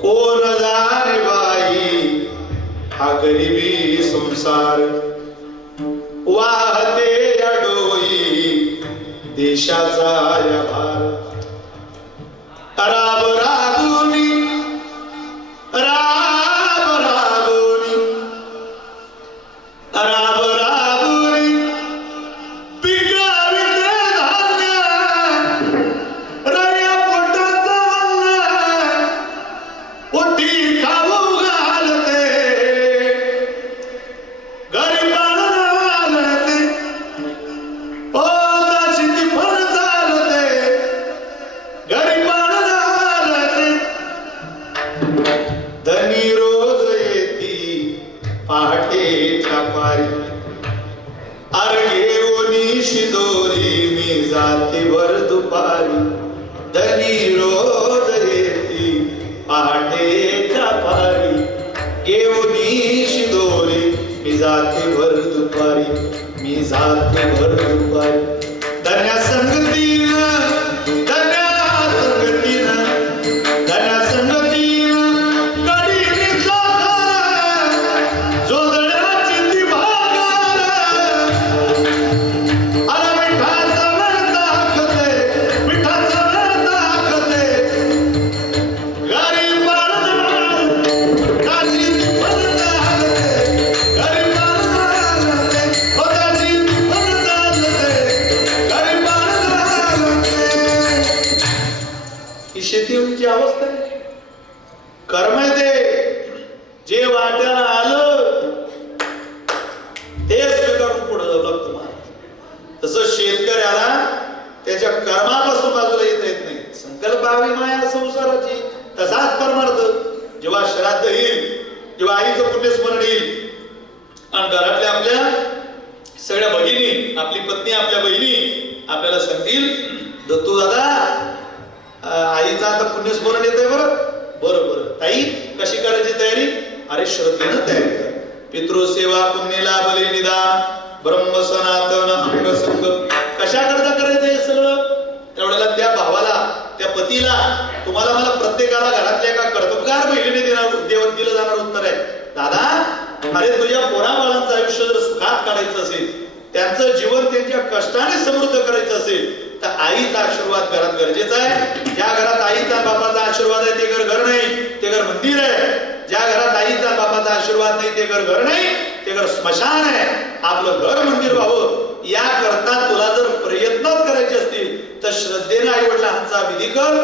कोण जाणे बाई हा गरिबी संसार वाहते या डोई देशाचा या भार राब राबुनी राब राबुनी राब राबुनी पिकाविते धान्य रया पोटाचा अन्न पोटी खाऊ घालते गरीबाला घालते ओ दुपारी अरे घेऊनी शिदोरी मी जाते भर दुपारी धनी रोज येती पहाटेच्या पारी घेऊनी शिदोरी मी जाते भर दुपारी मी जाते भर दुपारी धन्या संगतीनं धन्या संगतीनं धन्या संगतीनं कडीने साखर जोडण्याची ती भाकर अरे मिठाचं वेळ दाखते मिठाचं वेळ दाखते गरीबाला काची ती फल दाखते गरीबाला काची ती फल दाखते गरीबाला ही शेतीची अवस्था आहे कर्म आहे ते जे वाट्याला आलं ते स्वीकारून पुढे जाऊ लागतं मला तसं शेतकऱ्याला त्याच्या कर्मापासून बाजूला येत नाही संकल्प हवी माया संसाराची तसाच परमार्थ जेव्हा श्राद्ध येईल जेव्हा आईचं पुण्यस्मरण येईल आणि घरातल्या आपल्या सगळ्या भगिनी आपली पत्नी आपल्या बहिणी आपल्याला सांगतील दत्तू दादा आईचं आता पुण्यस्मरण येतंय बरं बरं बरं ताई कशी करायची तयारी अरे श्रद्धेनं तयारी कर पितृसेवा पुण्य लाभले निदान ब्रह्म सनातन अंगसंग कशा करता करायचं हे सगळं त्यावेळेला त्या भावाला त्या पतीला तुम्हाला मला प्रत्येकाला घरातल्या एका कर्तबगार बहिणीने दिलं जाणार उत्तर आहे दादा अरे तुझ्या पोराबाळांचं आयुष्य जर सुखात काढायचं असेल त्यांचं जीवन त्यांच्या कष्टाने समृद्ध करायचं असेल तर आईचा आशीर्वाद घरात गरजेचा आहे ज्या घरात आईचा बापाचा आशीर्वाद आहे ते घर नाही ते घर मंदिर आहे ज्या घरात आईचा बापाचा आशीर्वाद नाही ते घर नाही ते घर स्मशान आहे आपलं घर मंदिर व्हावं या करता तुला जर प्रयत्नच करायचे असतील तर श्रद्धेने आई वडिलांचा विधी कर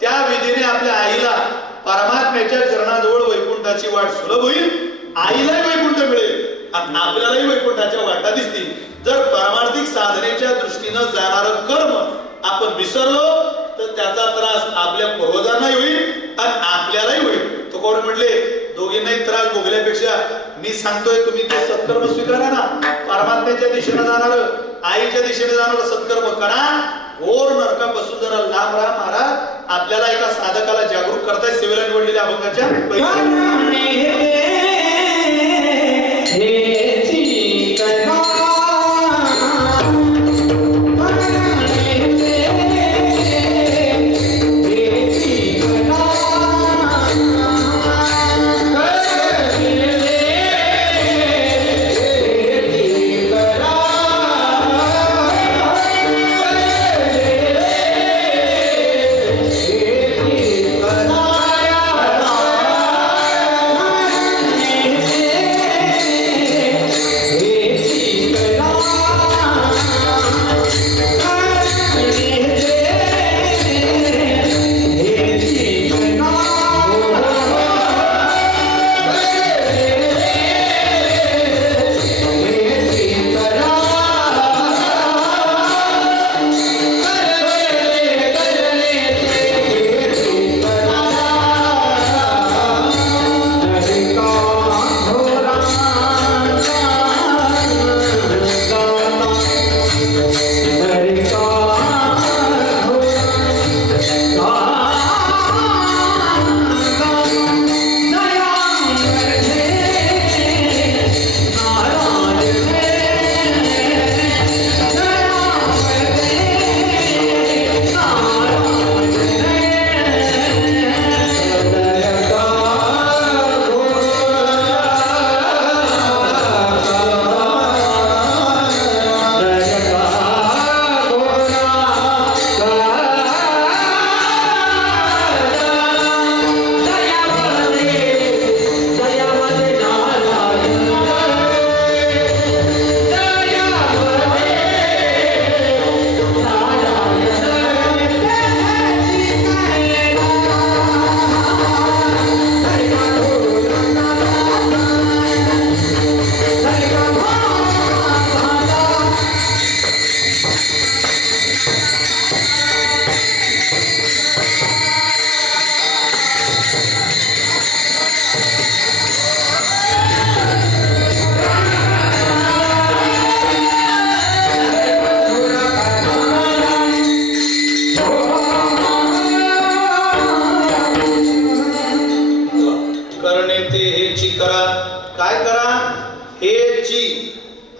त्या विधीने आपल्या आईला परमात्म्याच्या चरणाजवळ वैकुंठाची वाट सुलभ होईल आईलाही वैकुंठ मिळेल आणि आपल्यालाही वैकुंठाच्या वाटा दिसतील जर पारमार्थिक साधनेच्या दृष्टीनं जाणारं कर्म आपण विसरलो तर त्याचा त्रास आपल्या पूर्वजांनाही होईल आणि आपल्यालाही होईल तो कोण म्हटले दोघींनाही त्रास भोगल्यापेक्षा मी सांगतोय तुम्ही ते सत्कर्म स्वीकारा ना परमात्म्याच्या दिशेने जाणार आईच्या दिशेने जाणार सत्कर्म करा घोर नरकापासून जरा लांब राहा महाराज आपल्याला एका साधकाला जागरूक करताय सेवेला निवडलेल्या अभंगाच्या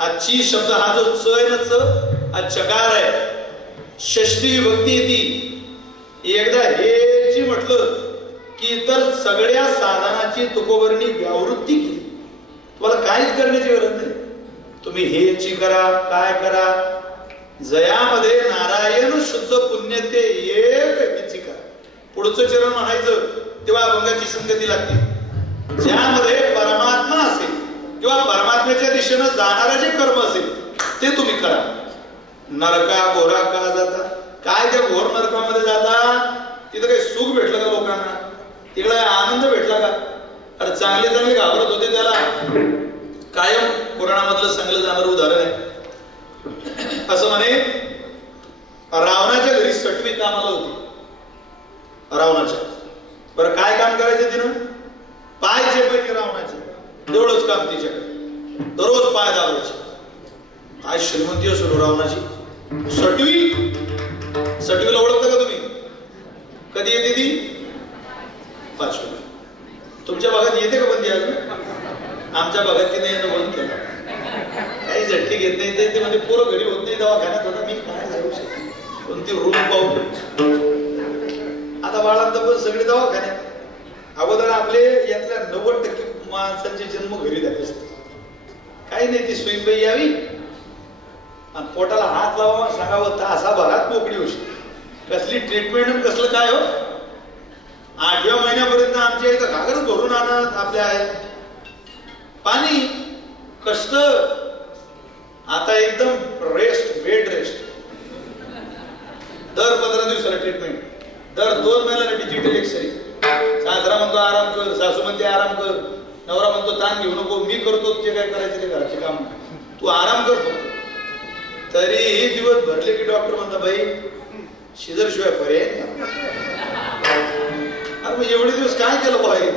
आजची शब्द हा जो च आहे ना च, हा चकार आहे. षष्टी विभक्ती येते. एकदा हे जी म्हटलं की इतर सगळ्या साधनाची तुकोबरणी व्यावृत्ती केली. तुम्हाला काहीच करण्याची गरज नाही. तुम्ही हेची करा, काय करा. जयामध्ये नारायण शुद्ध पुण्य ते एक हेची करा. पुढचं चरण म्हणायचं तेव्हा अभंगाची संगती लागते. ज्यामध्ये परमात्मा असेल किंवा परमात्म्याच्या दिशेनं जाणारा जे कर्म असेल ते तुम्ही करा. नरका घोरा का जाता? काय त्या घोर नरकामध्ये जाता? तिथं काही सुख भेटलं का लोकांना? तिकडे आनंद भेटला का? अरे चांगले चांगले घाबरत होते त्याला. कायम पुराणामधलं सांगलं जाणारं उदाहरण आहे. असं म्हणे रावणाच्या घरी सटवी कामाला होती. रावणाच्या बरं काय काम करायचं तिनं? पाय चेपायचे रावणाचे. एवढंच काम तिच्याकडे. दररोज पाय दाबायचे. काय श्रीमंती असो रावणाची. सटवीला ओळखता का तुम्ही? कधी येते ती? 5वी. तुमच्या भागात येते का बंदी अजून? आमच्या भागात ती नाही बंद केला. काही झटके घेत नाही ते म्हणजे पोरं घरी होत नाही दवाखान्यात होता. मी काय जाऊ शकतो कोणती रूम पाहून. आता बाळांत पण सगळे दवाखान्यात. अगोदर आपले यातल्या 90% माणसांचे जन्म घरी झाले असते. काही नाही ती सुईबाई यावी आणि पोटाला हात लावा सांगावं तासाभरात मोकळी होशी. कसली ट्रीटमेंट कसलं काय हो. 8व्या महिन्यापर्यंत आमच्या इथं घागर भरून आणत आपल्या पाणी कष्ट. आता एकदम रेस्ट, बेड रेस्ट. दर 15 दिवसाला ट्रीटमेंट. दर 2 महिन्याला डिजिटल एक्सरे. सासरा म्हणतो आराम कर, सासू म्हणते आराम कर, नवरा म्हणतो ताण घेऊ नको, मी करतो जे काय करायचं ते घराचे काम, तू आराम कर फक्त. तरीही दिवस भरले की डॉक्टर म्हणता बाई शिजर शिवाय पर्याय. अरे मग एवढे दिवस काय केलं बाई?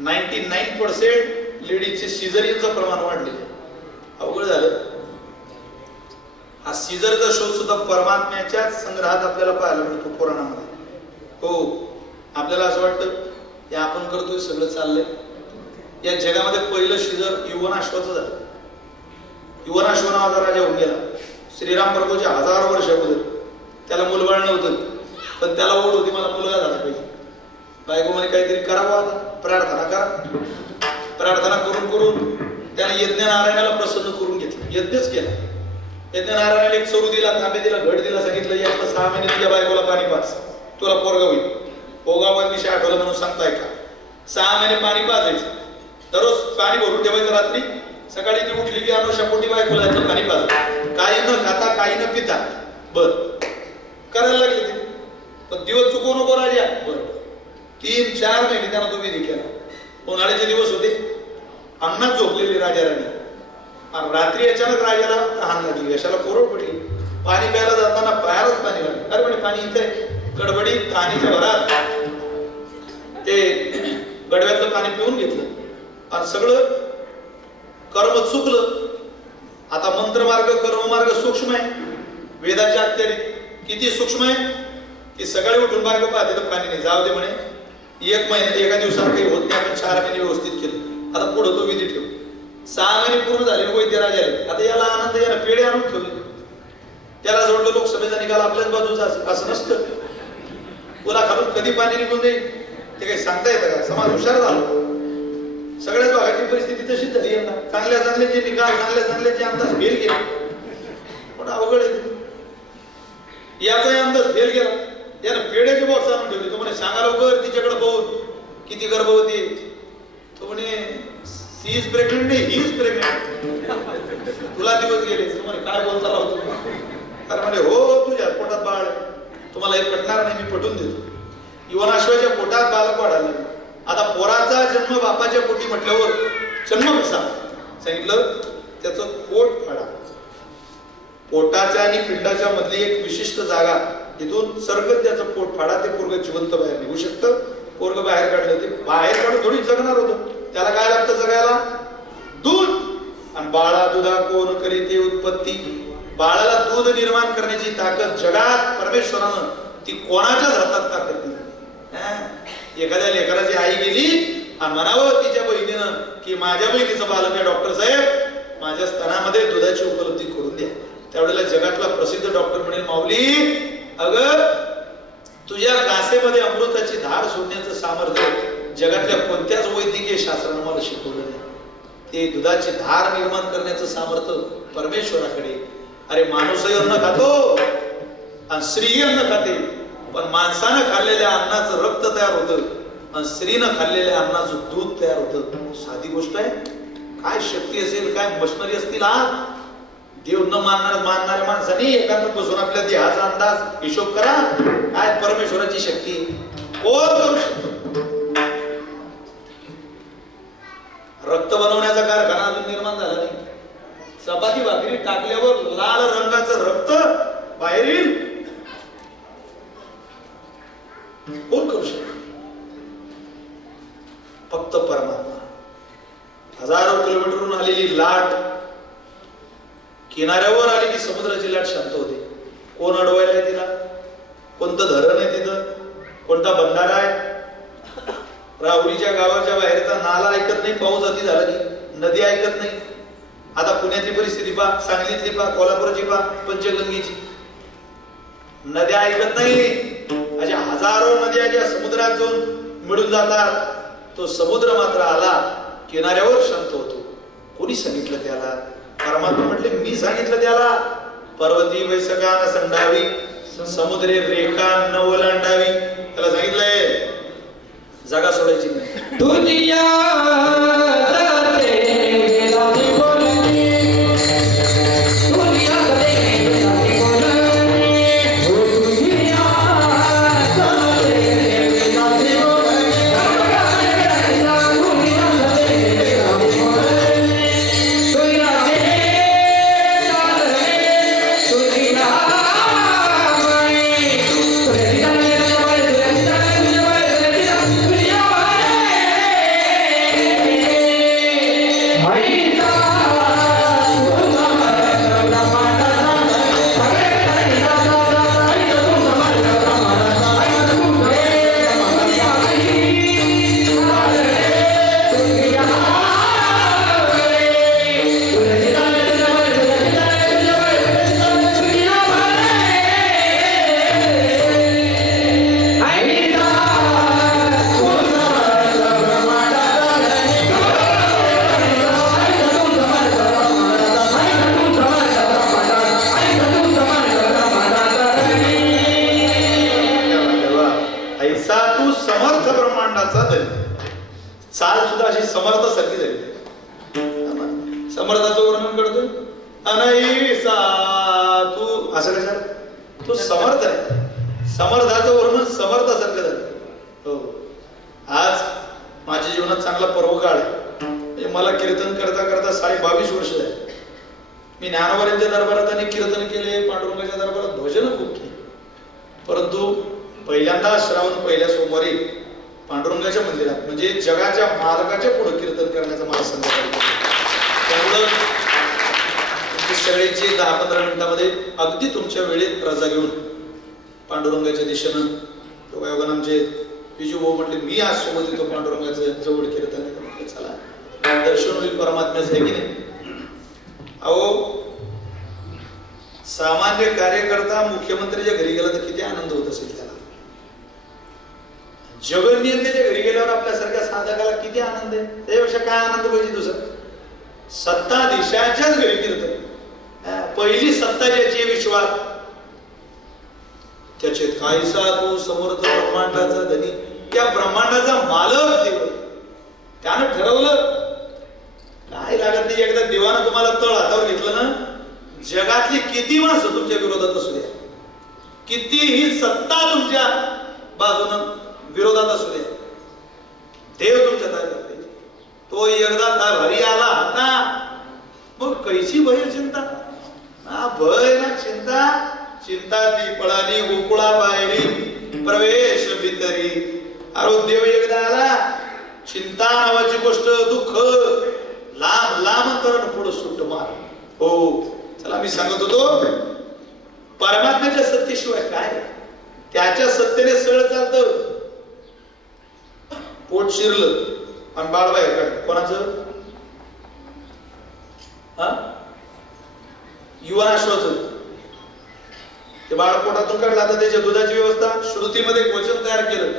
99% लेडीजचे सिझरियनचं प्रमाण वाढलेलं. अवघड झालं. हा सिझरचा शोध सुद्धा परमात्म्याच्या संग्रहात आपल्याला पाहायला मिळतो पुराणामध्ये. हो, आपल्याला असं वाटतं की आपण करतोय सगळं चाललंय. या जगामध्ये पहिलं सिझर युवनाश्वाचं झालं. युवनाश्व नावाचा राजा होऊन गेला. श्रीराम प्रभूच्या 1000 वर्ष अगोदर. त्याला मुलबाळ नव्हतं पण त्याला ओढ होती मला मुलगा झाला पाहिजे. बायको म्हणे काहीतरी करावं, आता प्रार्थना करा. प्रार्थना करून करून त्याने यज्ञ नारायणाला प्रसन्न करून घेतलं. यज्ञच केला. यज्ञ नारायणाला एक चरू दिला, तांबे दिला, घट दिला. सांगितलं यातलं 6 महिने तुझ्या बायकोला पाणी पाच, तुला पोरगा होईल. ओगावर विषय आठवला म्हणून सांगताय का? 6 महिने पाणी पाजायचं. दररोज पाणी भरून ठेवायचं. रात्री सकाळी ती उठली की अनुषा पोटी बायकोला पाणी पाजायचं. काही न खाता काही न पिता. बर करायला लागले ते. पण दिवस चुकवू नको राजा. बरोबर 3-4 महिने त्यानं तो विधी केला. उन्हाळ्याचे दिवस होते. अन्नात झोपलेली राजा राणी. आणि रात्री अचानक राजाला तहान लागली. यशाला कोरड पडली. पाणी प्यायला जाताना पायालाच पाणी लागलं. अरे म्हणजे पाणी इथे गडबडीत तहानीच्या भरात ते गडव्यातलं पाणी पिऊन घेतलं आणि सगळं कर्म चुकलं. आता मंत्रमार्ग कर्ममार्ग सूक्ष्म आहे. वेदाच्या अखत्यारीत किती सूक्ष्म आहे की सकाळी उठून बायको पाहते तर पाणी नाही. जाऊ दे म्हणे 1 महिना एका दिवसात काही होत नाही. आपण 4 महिने व्यवस्थित केलं. आता पुढे तो विधी ठेव. 6 महिने पूर्ण झाले. वैद्य राजाले आता याला आनंद, याला पेढे आणून ठेवले. त्याला जोडलं लोकसभेचा निकाल आपल्याच बाजूचा असं नसतं. तुला खालून कधी पाणी निघून जाईल ते काही सांगता येतं का? समाज हुशार झाला. सगळ्याच भागाची परिस्थिती तशीच झाली यंदा. चांगल्या चांगल्याचे निकाल, चांगल्या चांगल्याचे अंदाज फेल गेले. पण अवघड आहे. याचाही अंदाज फेल गेला. यानं पेढ्याचे बॉक्स आणून ठेवले. तो म्हणे सांगा लवकर तिच्याकडे पाहून किती गर्भवती. तो म्हणे सी इज प्रेग्नेंट नाही, ही इज प्रेग्नेंट. तुला दिवस गेले. तो म्हणे काय बोलता राहतो तुम्ही? अरे म्हणे हो तुझ्या पोटात बाळ आहे. तुम्हाला हे पटणार नाही, मी पटवून देतो. युवनाश्वाच्या पोटात बालक वाढायला. आता पोराचा जन्म बापाच्या पोटी म्हटल्यावर जन्म कसा? सांगितलं त्याचं पोट फाडा. पोटाच्या आणि पिंडाच्या मधली एक विशिष्ट जागा, इथून सरकत त्याचं पोट फाडा. ते पोरग जिवंत बाहेर निघू शकतं. पोरग बाहेर काढलं ते बाहेर काढून थोडी जगणार होतं. त्याला काय लागतं जगायला? दूध. आणि बाळा दुधा कोण करीते उत्पत्ती. बाळाला दूध निर्माण करण्याची ताकद जगात परमेश्वरानं ती कोणाच्याच हातात ताकद दिली. एखाद्या लेकराची आई गेली आणि म्हणावं तिच्या बहिणीनं की माझ्या बहिणीचं बालक आहे डॉक्टर साहेब, घरामध्ये दुधाची उपलब्धी करून द्या. त्यावेळेला जगातला प्रसिद्ध डॉक्टर म्हणेल, माऊली अगं तुझ्या कासेमध्ये अमृताची धार सोडण्याचं सामर्थ्य जगातल्या कोणत्याच वैद्यकीय शास्त्रानं मला शिकवलं नाही. ते दुधाची धार निर्माण करण्याचं सामर्थ्य परमेश्वराकडे. अरे माणूसही अन्न खातो आणि स्त्री अन्न खाते, पण माणसानं खाल्लेल्या अन्नाचं रक्त तयार होतं आणि स्त्रीनं खाल्लेल्या अन्नाचं दूध तयार होतं. साधी गोष्ट आहे. काय शक्ती असेल, काय मशनरी असतील. आज देव न मानणाऱ्या माणसाने एकांत बसून आपल्या देहाचा अंदाज हिशोब करा. काय परमेश्वराची शक्ती कोण करू शकतो. रक्त बनवण्याचा कारखाना अजून निर्माण झाला नाही. चपाती भाकरी टाकल्यावर लाल रंगाचं रक्त बाहेर येईल. कोण करू शकतो. फक्त परमात्मा. हजारो किलोमीटरहून आलेली लाट किनाऱ्यावर आली की समुद्राची लाट शांत होते. कोण अडवायला तिला. कोणतं धरण आहे तिथं, कोणता बंधारा आहे. राहुरीच्या गावाच्या बाहेरचा नाला ऐकत नाही. पाऊस अति झाला की नदी ऐकत नाही. आता पुण्याची परिस्थिती पहा, सांगलीतली पहा, कोल्हापूरची पहा, पंचगंगेची नद्या ऐकत नाही. अशा हजारो नद्या ज्या समुद्रात जाऊन मिळून जातात, तो समुद्र मात्र आला किनाऱ्यावर शांत होतो. कोणी सांगितलं त्याला. परमात्मा म्हटले मी सांगितलं त्याला. पर्वती वैसगान संडावी समुद्रे रेखा न ओलांडावी. त्याला सांगितलंय जागा सोडायची नाही. दुनिया चाल सुद्धा अशी समर्थासारखी झाली. समर्थाचं वर्णन करतोय अनैसा तू असं कशा. तू समर्थ आहे. समर्थाचं वर्णन समर्थासारखं झालं. हो. आज माझ्या जीवनात चांगला पर्वकाळ आहे. मला कीर्तन करता करता 22.5 वर्ष झाली. मी ज्ञानोबांच्या दरबारात अनेक कीर्तन केले, पांडुरंगाच्या दरबारात भजन खूप केली. परंतु पहिल्यांदा श्रावण पहिल्या सोमवारी पांडुरंगाच्या मंदिरात म्हणजे जगाच्या मालकाच्या पुढे कीर्तन करण्याचा मला संधी मिळाला. त्यामुळं तुमची सगळ्यांची 10-15 मिनिटांमध्ये अगदी तुमच्या वेळेत रजा घेऊन पांडुरंगाच्या दिशेनं योगायोगानं आमचे विजू भाऊ म्हटले मी आज सोबत येतो पांडुरंगाचं जवळ कीर्तन. म्हटलं चला दर्शन होईल परमात्म्याचं आहे की नाही. अहो सामान्य कार्यकर्ता मुख्यमंत्रीच्या घरी गेला तर किती आनंद होत असेल त्याला. जगन्यतेच्या घरी गेल्यावर आपल्यासारख्या साधकाला किती आनंद आहे. त्यापेक्षा काय आनंद पाहिजे दुसरं. सत्ताधीशाच्याच घरी कीर्तन. पहिली सत्ता ज्याची विश्वास त्याचे काहीसा तू समर्थ ब्रह्मांडाचा धनी. त्या ब्रह्मांडाचा मालक देव. त्यानं ठरवलं काय लागत नाही. एकदा देवानं तुम्हाला तळ हातावर घेतलं ना, जगातली किती माणसं तुमच्या विरोधात असू द्या, कितीही सत्ता तुमच्या बाजूनं विरोधात असू द्या, देव तुमच्या ताब्यात पाहिजे. तो एकदा भारी आला ना मग कैसी भय चिंता. भय ना चिंता. चिंता ती पळाली गोकुळा बाहेरी प्रवेश भितरी. अरे देव एकदा आला, चिंता नावाची गोष्ट दुःख लांब लांब करून पुढे सुट मार. हो चला मी सांगत होतो परमात्म्याच्या सत्तेशिवाय काय. त्याच्या सत्तेने सगळं चालतं. पोट शिरलं आणि बाळ बाहेर काढ. कोणाचं. युवा आश्वासन ते बाळ पोटातून काढलं. आता त्याच्या दुधाची व्यवस्था श्रुतीमध्ये एक वचन तयार केलं.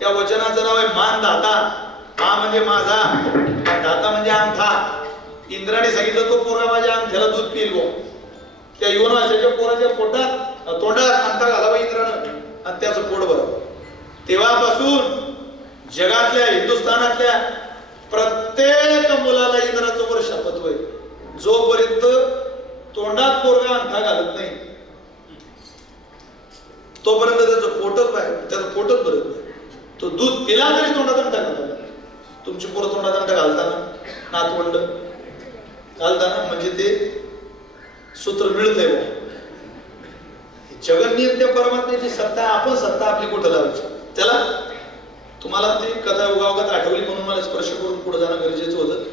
त्या वचनाचं नाव आहे मानदाता. हा म्हणजे माझा, दाता म्हणजे अंगठा. इंद्राने सांगितलं तो पोरा माझ्या अंगठ्याला दूध पिल गो. त्या युवनाच्या पोराच्या पोटात तोंडात अंगठा घालावा इंद्रानं आणि त्याचं पोट भरावं. तेव्हापासून जगातल्या हिंदुस्थानातल्या प्रत्येक मुलाला इंद्राचं वर शापत्व आहे. जोपर्यंत तोंडात पोरगा अंगठा घालत नाही तोपर्यंत त्याचं पोटच भरत नाही. तो दूध पिला तरी तोंडात अंगठा घालतात. तुमची पोरं तोंडात अंगठा घालताना, नातवंड घालताना म्हणजे ते सूत्र मिळतंय. जगन्नित्य परमात्म्याची सत्ता, आपण सत्ता आपली कुठं लावायची. त्याला तुम्हाला ती कथा उगावगत आठवली म्हणून मला स्पर्श करून पुढे जाणं गरजेचं होतं.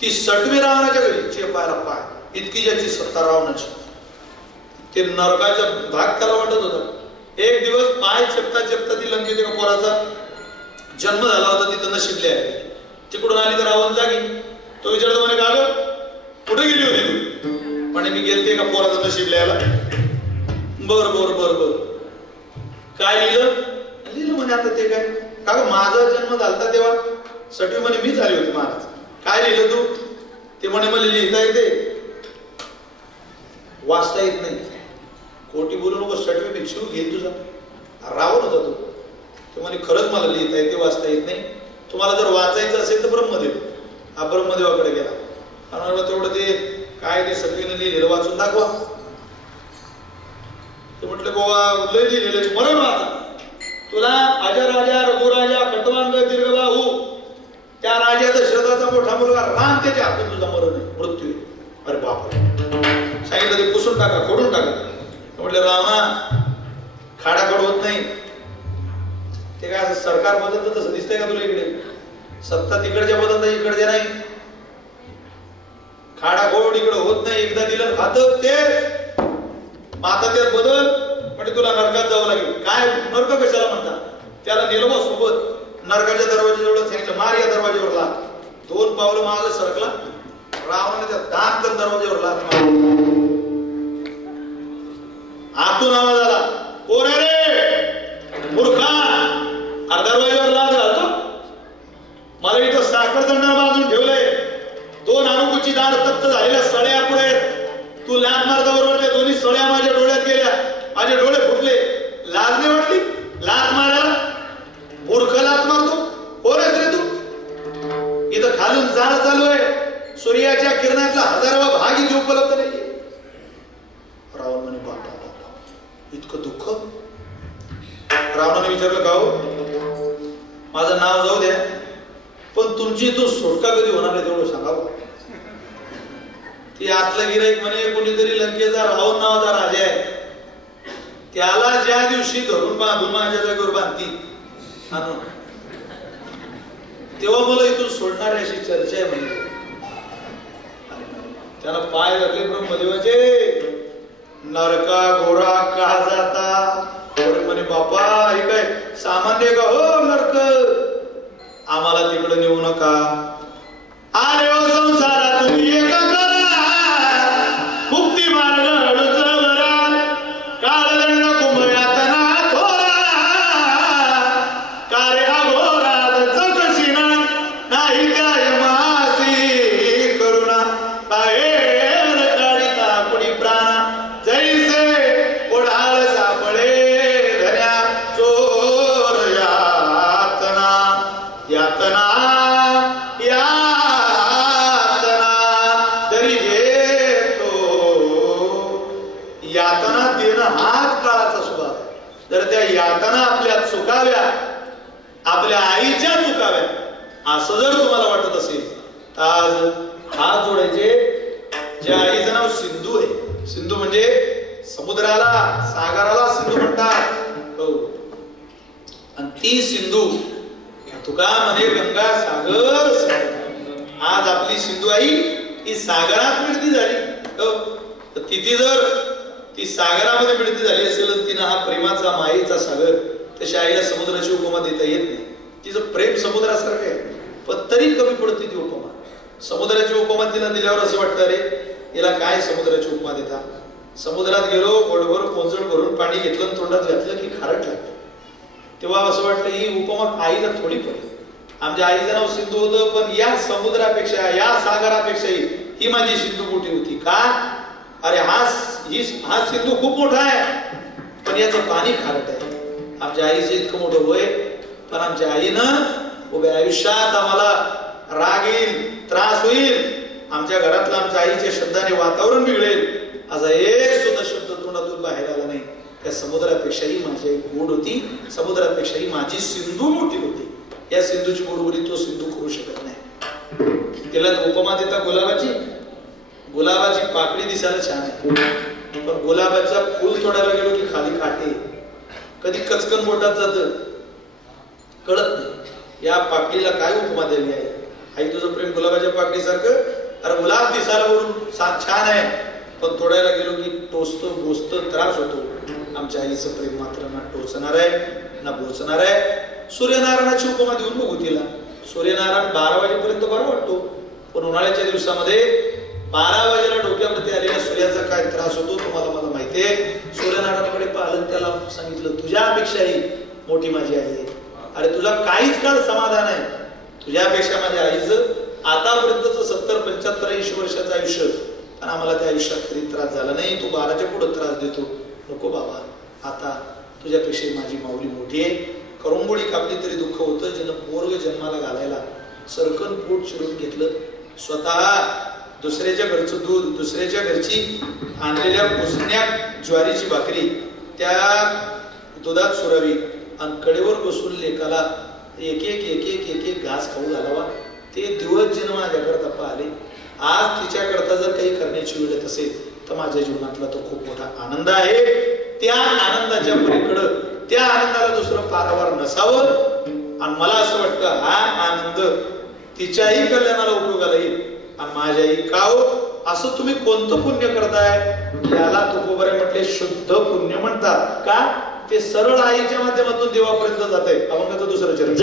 ती सटवी रावणाच्या घरी चेपायला पाय इतकी ज्याची सत्ता रावणाची, ते नरकाचा भाग त्याला वाटत होता. एक दिवस पाय चेपता चेपता ती लंकेत एका पोराचा जन्म झाला होता. तिथं नशिबले आहे. तिकडून आली तर रावण जागी. तो विचारतो म्हणे का ग कुठे गेली होती तू? म्हणे मी गेलते का पोराचं नशीब लिहायला. बर बर बर बर काय लिहिलं? लिहिलं म्हणे आता ते काय का ग माझा जन्म झालता तेव्हा सटवी म्हणे मीच आली होती महाराज. काय लिहिलं तू? ते म्हणे मला लिहिता येते वाचता येत नाही. खोटी बोलू नको, सटवी भिक्षू घेईल तुझा. रावण होता तो. ते म्हणे खरंच मला लिहिता येते वाचता येत नाही. तुम्हाला जर वाचायचं असेल तर ब्रह्मदेव. हा ब्रह्मदेवाकडे गेला. आणि तेवढं ते काय ते सटवीने लिहिलेलं वाचून दाखवा. ते म्हटलं गोवा लय लिहिलेलं मरण वाचा. तुला अजर राजा रघुराजा खटवांग दीर्घबाहू त्या राजा दशरथाचा मोठा मुलगा राम त्याच्या हातून तुझा मरण आहे, मृत्यू आहे. अरे बापरे. सांगितलं ते पुसून टाका, खोडून टाका. म्हटलं रामा खाडाखोड होत नाही. ते काय असं सरकार बदलतं तसं दिसतंय का तुला? इकडे सत्ता तिकडच्या बदलता इकडच्या नाही. खाडाखोड इकडे होत नाही. एकदा दिलं खातं ते आता त्यात बदल म्हणजे तुला नरकात जावं लागेल. काय नरक कशाला म्हणतात? त्याला नेलं सोबत नरकाच्या दरवाज्याजवळ सांगितलं मार या दरवाज्यावर लाग. 2 पावलं मागं सरकला. रावणाने त्या दान दरवाज्यावर लाग. आतून आवाज आला कोण रे मूर्खा दरवाज्यावर लाद घालतो. मला इथं साखरदंडा बांधून ठेवलंय. 2 अनुकुची दार तप्त झालेल्या सळ्या पुढे तू लाद मारता बरोबर त्या दोन्ही सळ्या माझ्या डोळ्यात गेल्या. माझे डोळे फुटले. लाज नाही वाटली लात मारायला? मूर्ख लात मारतो. कोण आहेस रे तू? इथं खालून जाळ चालू आहे. सूर्याच्या किरणातला 1000वा भाग इथे उपलब्ध नाहीये. रावण म्हणे बापा इतकं दुःख. रावणाने विचारलं का हो माझं नाव जाऊ द्या पण तुमची इथून सुटका कधी होणार आहे तेवढं सांगावं. ती आतलं गिराईक म्हणे कोणीतरी लंकेचा रावण नावाचा राजा आहे. त्याला ज्या दिवशी धरून बांधून माझ्या जागेवर बांधतील तेव्हा मला इथून सोडणार अशी चर्चा आहे म्हणजे. त्याला पाय लागले ब्रह्मदेवाचे. नरका घोडा का जाता? म्हणे बापा हे काय सामान्य का हो नरक? आम्हाला तिकडे नेऊ नका. अरे ओ संसारा तुम्ही एक करा मुक्ती मार्ग अडचवरा काळदंड कुंभयातना थोरा कार्य अघोरात चकशिना नाही काय मासी करुणा बाहेर काढिता कुणी प्राणा जैसे ओढाळ सापळे धन्या चोर यातना यातना तरी घेतो. यातना देणं हाच काळाचा स्वभाव. जर त्या यातना आपल्या चुकाव्या आपल्या आईच्या चुकाव्या असं जर तुम्हाला वाटत असेल तर आज हात जोडायचे. ज्या आईचं नाव सिंधू आहे. सिंधू म्हणजे समुद्राला सागराला सिंधू म्हणतात. हो. आणि ती सिंधू तुका म्हणे गंगा सागर सागर. आज आपली सिंधू आई ही सागरात मिळती झाली. तर तिथे जर ती सागरामध्ये मिळती झाली असेल तिनं हा प्रेमाचा मायेचा सागर. तशी आईला समुद्राची उपमा देता येत नाही. तिचं प्रेम समुद्रासारखं आहे पण तरी कमी पडते ती उपमा. समुद्राची उपमा तिला दिल्यावर असं वाटतं रे याला काय समुद्राची उपमा देता? समुद्रात गेलो, गोडभर पोंचड भरून पाणी घेतलं आणि तोंडात घातलं की खारट लागतं. तेव्हा असं वाटतं ही उपमा आईला थोडी पडली. आमच्या आईचं नाव सिंधू होतं, पण या समुद्रापेक्षा, या सागरापेक्षाही ही माझी सिंधू मोठी होती. का? अरे हा सिंधू खूप मोठा आहे, पण याचं पाणी खारट आहे. आमच्या आईचं इतकं मोठं वय, पण आमच्या आईनं उभ्या आयुष्यात आम्हाला राग येईल, त्रास होईल, आमच्या घरातलं आमच्या आईच्या शब्दाने वातावरण बिघडेल असा एक सुद्धा शब्द तोंडातून बाहेर आला नाही. त्या समुद्रापेक्षाही माझी आई गोड होती, समुद्रापेक्षाही माझी सिंधू मोठी होती. या सिंधूची गोडबोली तो सिंधू करू शकत नाही. तिला उपमा देता गुलाबाची पाकळी दिसायला छान आहे, पण गुलाबाचा फूल तोडायला गेलो की खाली काटे, कधी कचकन बोटात जात, कळत नाही. या पाकळीला काय उपमा दिली आहे? आई तुझं प्रेम गुलाबाच्या पाकळीसारखं. अरे गुलाब दिसायला वरून छान आहे, पण तोडायला गेलो की टोचतो, बोचतं, त्रास होतो. आमच्या आईचं प्रेम मात्र ना टोचणार आहे ना बोचणार आहे. सूर्यनारायणाची उपमा देऊन बघू तिला. सूर्यनारायण 12 वाजेपर्यंत बरा वाटतो, पण उन्हाळ्याच्या दिवसामध्ये 12 वाजेला डोक्यावरती आलेल्या सूर्याचा काय त्रास होतो तुम्हाला मला माहितीये. सूर्यनारायणाकडे पाहिलं, त्याला सांगितलं तुझ्यापेक्षाही मोठी माझी आई आहे. अरे तुझा काहीच काळ समाधान आहे, तुझ्यापेक्षा माझ्या आईचं आतापर्यंतच 70-75-80 वर्षाचं आयुष्य, पण आम्हाला त्या आयुष्यात कधी त्रास झाला नाही. तू 12च्या पुढे त्रास देतो. नको बाबा, आता तुझ्यापेक्षा माझी माऊली मोठी आहे. करंगोळी कापली तरी दुःख होतं. ज्यानं पोरग जन्माला घालायला सरकन पोट चिरून घेतलं, स्वतः दुसऱ्याच्या घरचं दूध, दुसऱ्याच्या घरची आणलेल्या पुसण्या ज्वारीची भाकरी त्या दुधात सुरावी आणि कडेवर बसून लेकाला एक एक घास खाऊ घालावा, ते दिवस जन्म माझ्याकरता पाहिले. आज तिच्याकरता जर काही करण्याची वेळ असेल तर माझ्या जीवनातला तो खूप मोठा आनंद आहे. त्या आनंदाच्या पलीकडं त्या आनंदाला दुसरं पारावार नसावं. आणि मला असं वाटतं हा आनंद तिच्याही कल्याणाला उपयोगाला येईल. आणि माझ्याही का हो, असं तुम्ही कोणतं पुण्य करताय? याला तुकोबारे म्हटले शुद्ध पुण्य म्हणतात. का? ते सरळ आईच्या माध्यमातून देवापर्यंत जाते. अभंगाचं दुसरं चरण.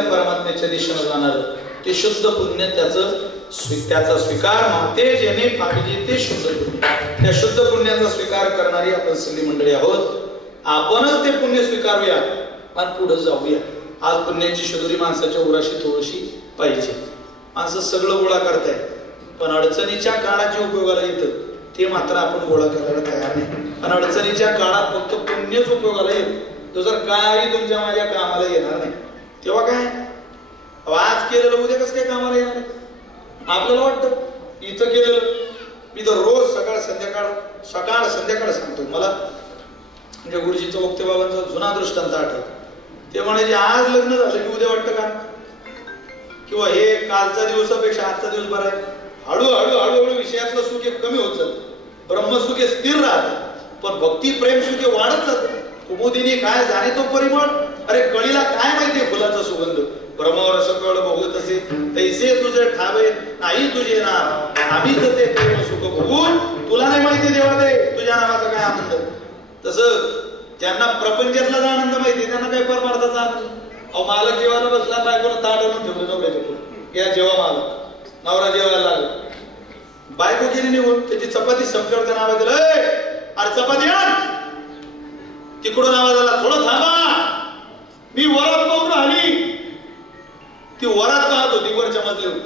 परमात्म्याच्या दिशेने जाणार ते शुद्ध पुण्य, त्याचा स्वीकार माते जेणे पाहिजे ते शुद्ध पुण्य. त्या शुद्ध पुण्याचा स्वीकार करणारी आपण सगळी मंडळी आहोत. आपणच ते पुण्य स्वीकारूया आणि पुढे जाऊया. आज पुण्याची शदुरी माणसाच्या उराशी थोडीशी पाहिजे. माणसं सगळं गोळा करताय, पण अडचणीच्या काळात जे उपयोगाला येतं ते मात्र आपण गोळा करायला तयार नाही. आणि अडचणीच्या काळात फक्त पुण्यच उपयोगाला येईल. तो जर काही तुमच्या माझ्या कामाला येणार नाही तेव्हा काय आज केलेलं उद्या कसं काय कामाला येणार नाही. आपल्याला वाटतं इथं केलेलं, मी तर रोज सकाळ संध्याकाळ सांगतो. मला म्हणजे गुरुजीचं वक्ते बाबांचा जुना दृष्टांत आठवतो. ते म्हणायचे आज लग्न झालं की उद्या वाटतं का, किंवा हे कालचा दिवसापेक्षा आजचा दिवस बरा आहे. हळूहळू विषयातलं सुख हे कमी होत जातं, ब्रह्मसुख हे स्थिर राहतं, पण भक्ती प्रेम सुख हे वाढत जातं. कुमुदिनी काय जाणे तो परिमळ, अरे कळीला काय माहितीये फुलाचा सुगंध. ब्रह्मवर सकळ भोगत असे तैसे तुझे ठावे नाही तुझे नाम, आम्हीच ते प्रेम सुख भोगून तुला नाही माहिती देवा दे तुझ्या नावाचा काय आनंद. तसं ज्यांना प्रपंचातला आनंद माहिती त्यांना काय परमार्थाचा आनंद. अहो मालक जेवायला बसला, बायकोला ताट आणून ठेवलं नवऱ्याच्या पुढे, या जेवा मालक. नवरा जेवायला लागला, बायको गेली निघून, त्याची चपाती संपल्यावर त्या नावा दिलं, अरे चपाती आण. तिकडून आवाज आला, थोडं थांबा मी वरात पाहून राहिली. ती वरात पाहत होती वरच्या मजल्यावर.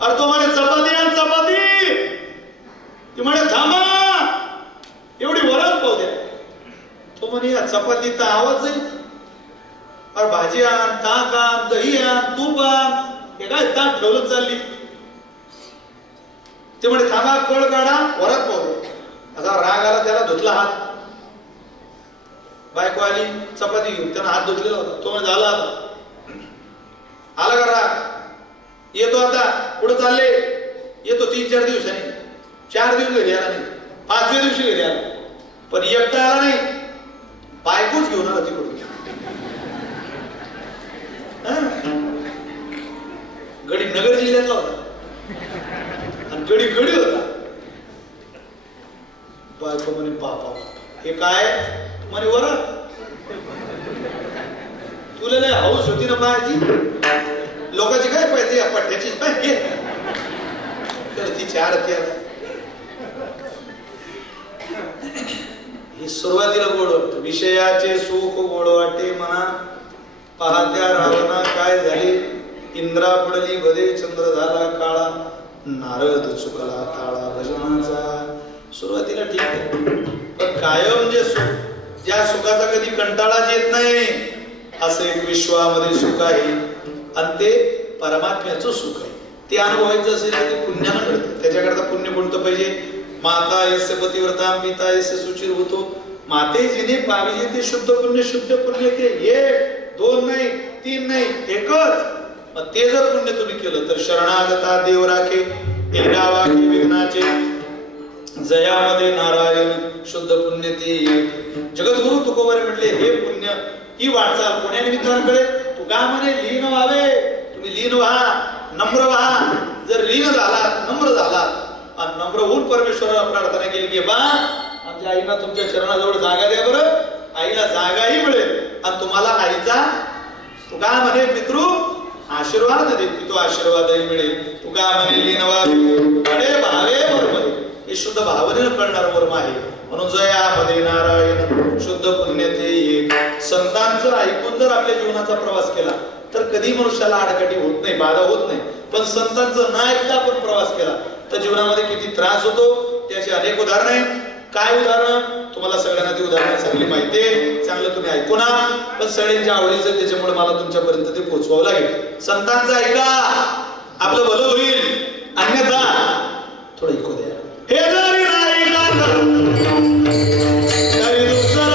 अरे तो म्हणे चपाती आण चपाती. ती म्हणे थांबा एवढी वरात पाहू द्या. तो म्हणे या चपातीचा आवाज आहे. अरे भाजी आण, ताक आण, दही आण, तूप आण. हे काय ताट ठेवलं चालली. ते म्हणे थांबा कळ काढा वरात पाहू द्या. असा राग आला त्याला, धुतला हात. बायको आली चपाती घेऊन, त्यानं हात धुतलेला होता. तो म्हणे झाला आता, आला का राग, येतो आता पुढे चालले. येतो 3-4 दिवसांनी, 4 दिवस घरी आला नाही, 5व्या दिवशी घरी आला. पण एकटा आला नाही, बायकोच घेऊन आला तिकडून. गडी नगर जिल्ह्यातला होता आणि गडी होता. बायको म्हणे बापा हे काय म्हणे वरात. तुला लय हौस होती ना पाहायची, लोकांची काय पाहिजे या पठ्याचीच पाहिजे. तर ती 4 ही सुरुवातीला गोड वाटत. विषयाचे सुख गोड वाटे म्हणा, पाहत्या रावणा काय झाले. इंद्रा पडली भदे, चंद्र झाला काळा, नारद चुकला काळा भजनाचा. सुरुवातीला ठीक आहे, पण कायम जे सुख, ज्या सुखाचा कधी कंटाळाच येत नाही, असं एक विश्वामध्ये सुख आहे आणि ते परमात्म्याचं सुख आहे. ते अनुभवायचं असेल तर ते पुण्यानं मिळतं. त्याच्याकरता पुण्य कोणतं पाहिजे. माता यस्य पतिव्रता पिता यस्य सुचिर होतो. माते जिने पाहिजे ते शुद्ध पुण्य ते 1, 2 नाही, 3 नाही, एकच. मग ते जर पुण्य तुम्ही केलं तर शरणागता देव राखे, वाक्य विघ्नाचे जयामध्ये नारायण शुद्ध पुण्य ते. जगद्गुरु तुकोबारे म्हटले हे पुण्य ही वाटचाल कोण्या निमित्ताकडे. तू का म्हणे लीन व्हावे, तुम्ही लीन व्हा, नम्र व्हा. जर लीन झाला, नम्र झाला आणि नम्र होऊन परमेश्वराला प्रार्थना केली की बा आमच्या आईला तुमच्या चरणाजवळ जागा द्या बरं, आईला जागाही मिळेल आणि तुम्हाला आईचा तू का म्हणे पितृ आशीर्वाद देत, तो आशीर्वादही मिळेल. तू का म्हणे लीन व्हावे भावे बरोबर, हे शुद्ध भावनेनं कळणार वर्म आहे. म्हणून जयामध्ये नारायण शुद्ध पुण्य ते. संतांचं ऐकून जर आपल्या जीवनाचा प्रवास केला तर कधी मनुष्याला आडकाठी होत नाही, बाधा होत नाही. पण संतांचं न ऐकता आपण प्रवास केला तर जीवनामध्ये किती त्रास होतो त्याची अनेक उदाहरणं आहेत. काय उदाहरण, तुम्हाला सगळ्यांना ती उदाहरणं चांगली माहिती आहे, चांगलं तुम्ही ऐकू ना. पण सगळ्यांच्या आवडीचं त्याच्यामुळे मला तुमच्यापर्यंत ते पोहोचवावं लागेल. संतांचं ऐका, आपलं भलं होईल, अन्यथा थोडं ऐकू द्या. हे जरी नाही तरी दुसरं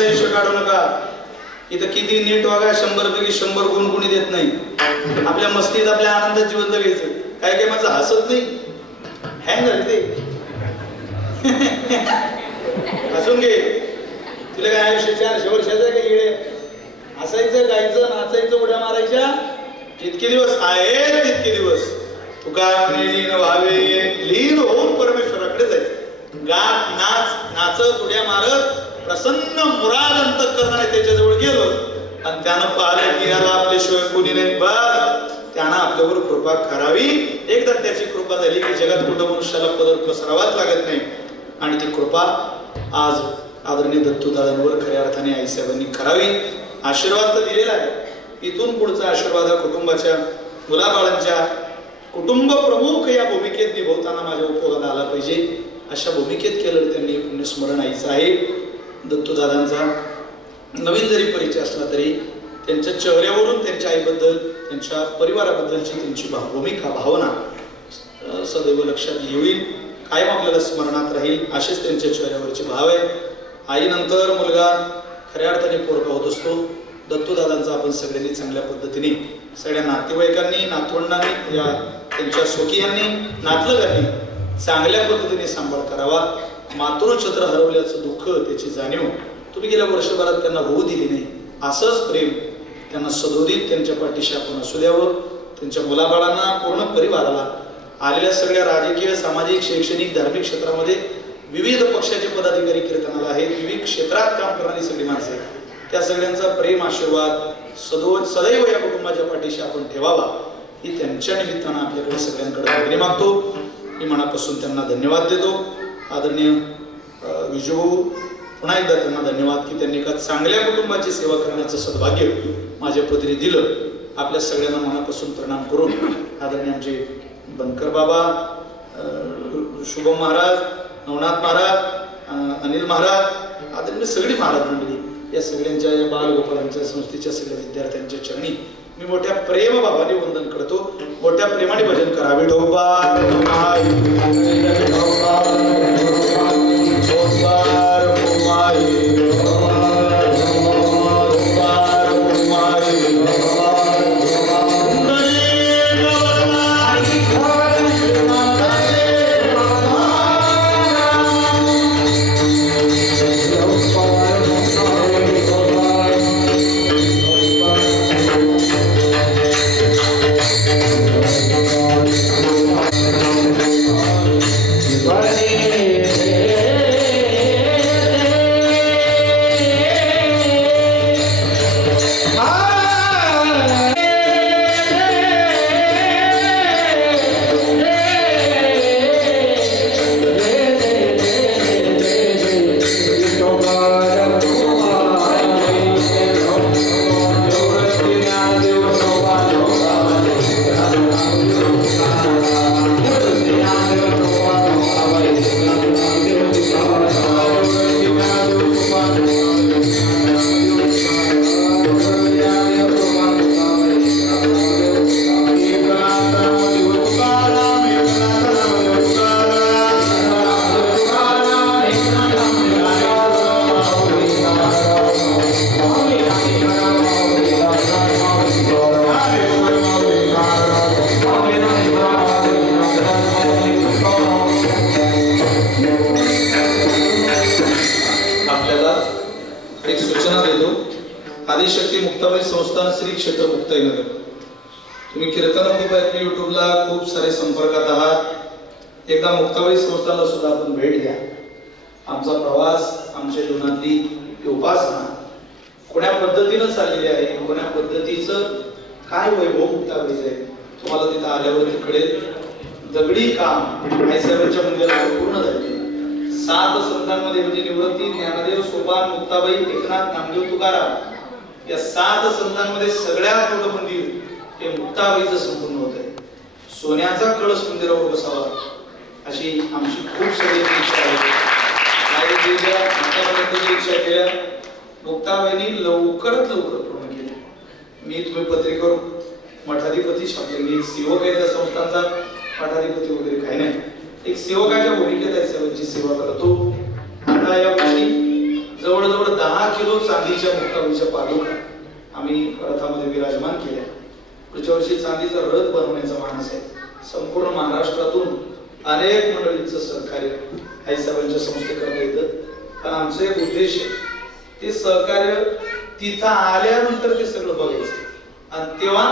माणसाचं आयुष्य काढू नका. इथं किती नीट वागा, 100 पैकी 100 गुण कोणी देत नाही. आपल्या मस्तीत आपल्या आनंदात जीवन जगायचं. काय काय माझं हसत नाही, हँग झाले ते हसून घे. तुला काय आयुष्य 400 वर्षाचं आहे का येडे? हसायचं, गायचं, नाचायचं, उड्या मारायच्या. जितके दिवस आहेत तितके दिवस तू काय म्हणे लीन व्हावे, लीन होऊन परमेश्वराकडे जायचं. गात नाच, नाचत, उड्या मारत प्रसन्न मुराद अंतःकरणाने त्याच्याजवळ गेलो आणि त्यानं पाहिलं की याला आपल्याशिवाय कोणी नाही, बस त्यानं आपल्यावर कृपा करावी. एकदा त्याची कृपा झाली की जगात कुठं मनुष्याला पदर पसरावाच लागत नाही. आणि ती कृपा आज आदरणीय दत्तूदादांवर खऱ्या अर्थाने आईसाहेबांनी करावी. आशीर्वाद तर दिलेला आहे. इथून पुढचा आशीर्वाद हा कुटुंबाच्या, मुलाबाळांच्या, कुटुंब प्रमुख या भूमिकेत निभवताना माझ्या उपयोगाला आला पाहिजे. अशा भूमिकेत केलं त्यांनी पुण्यस्मरण आईचं आहे. दत्तूदादांचा नवीन जरी परिचय असला तरी त्यांच्या चेहऱ्यावरून त्यांच्या आईबद्दल, त्यांच्या परिवाराबद्दलची त्यांची भूमिका, भावना सदैव लक्षात येईल, कायम आपल्याला स्मरणात राहील. असेच त्यांच्या चेहऱ्यावरचे भाव आहे. आईनंतर मुलगा खऱ्या अर्थाने पोरका होत असतो. दत्तूदादांचा आपण सगळ्यांनी चांगल्या पद्धतीने, सगळ्या नातेवाईकांनी, नातवंडांनी, या त्यांच्या स्वकीयांनी, नातलगांनी चांगल्या पद्धतीने सांभाळ करावा. मातृछत्र हरवल्याचं दुःख, त्याची जाणीव तुम्ही गेल्या वर्षभरात त्यांना होऊ दिली नाही. असंच प्रेम त्यांना सदोदित त्यांच्या पाठीशी आपण असू द्यावं. त्यांच्या मुलाबाळांना, पूर्ण परिवाराला, आलेल्या सगळ्या राजकीय, सामाजिक, शैक्षणिक, धार्मिक क्षेत्रामध्ये विविध पक्षाचे पदाधिकारी कीर्तनाला आहेत, विविध क्षेत्रात काम करणारी सगळी माणसं आहेत, त्या सगळ्यांचा प्रेम आशीर्वाद सदैव या कुटुंबाच्या पाठीशी आपण ठेवावा. ही त्यांच्या निमित्तानं आपल्याकडे सगळ्यांकडे मागणी मागतो. मी मनापासून त्यांना धन्यवाद देतो. आदरणीय विजू, पुन्हा एकदा त्यांना धन्यवाद की त्यांनी एका चांगल्या कुटुंबाची सेवा करण्याचं सद्भाग्य माझ्या पदरी दिलं. आपल्या सगळ्यांना मनापासून प्रणाम करून आदरणीय आमचे बनकर बाबा, शुभम महाराज, नवनाथ महाराज, अनिल महाराज, आदरणीय सगळी महाराज मंडळी, या सगळ्यांच्या, या बालगोपालांच्या संस्थेच्या सगळ्या विद्यार्थ्यांच्या चरणी मी मोठ्या प्रेमभावाने वंदन करतो. मोठ्या प्रेमाने भजन करा. विठोबा आदिशक्ती मुक्ताबाई संस्थान, श्री क्षेत्र मुक्ताईनगर. तुम्ही कीर्तन खूप ऐकली, युट्यूबला खूप सारे संपर्कात आहात. एकदा मुक्ताबाई संस्थानला सुद्धा आपण भेट द्या. आमचा प्रवास, आमच्या जीवनातली उपासना कोण्या पद्धतीनं चाललेली आहे, कोण्या पद्धतीचं काय वैभव मुक्ताबाईचं आहे, तुम्हाला तिथं आल्यावर कळेल. दगडी काम आईसाहेबांच्या मंदिरात पूर्ण झाले. 7 संतांमध्ये म्हणजे निवृत्ती, ज्ञानदेव, सोपान, मुक्ताबाई, एकनाथ, नामदेव, तुकाराम, या 7 संतांमध्ये सगळ्यात मोठं मंदिर हे मुक्ताबाईचं संपूर्ण होत आहे. सोन्याचा कळस मंदिरावर बसावा अशी आमची खूप सगळी इच्छा आहे. इच्छा केल्या मुक्ताबाईंनी लवकरात लवकर पूर्ण केली. मी तुम्ही पत्रिकेवर मठाधिपती छापले, एक सेवक आहे त्या संस्थांचा, मठाधिपती वगैरे काही नाही, एक सेवकाच्या भूमिकेत आहे, सेवेची सेवा करतो. आता या वर्षी जवळजवळ 10 किलो चांदीच्या मुक्ताबाईच्या पादुका आम्ही रथामध्ये विराजमान केल्या. पुढच्या वर्षी चांदीचा रथ बनवण्याचा मानस आहे. संपूर्ण महाराष्ट्रातून अनेक मंडळींचं सहकार्य आईसाहेबांच्या संस्थेकडे येतं. पण आमचा एक उद्देश आहे, ते सहकार्य तिथं आल्यानंतर ते सगळं बघायचं आणि तेव्हा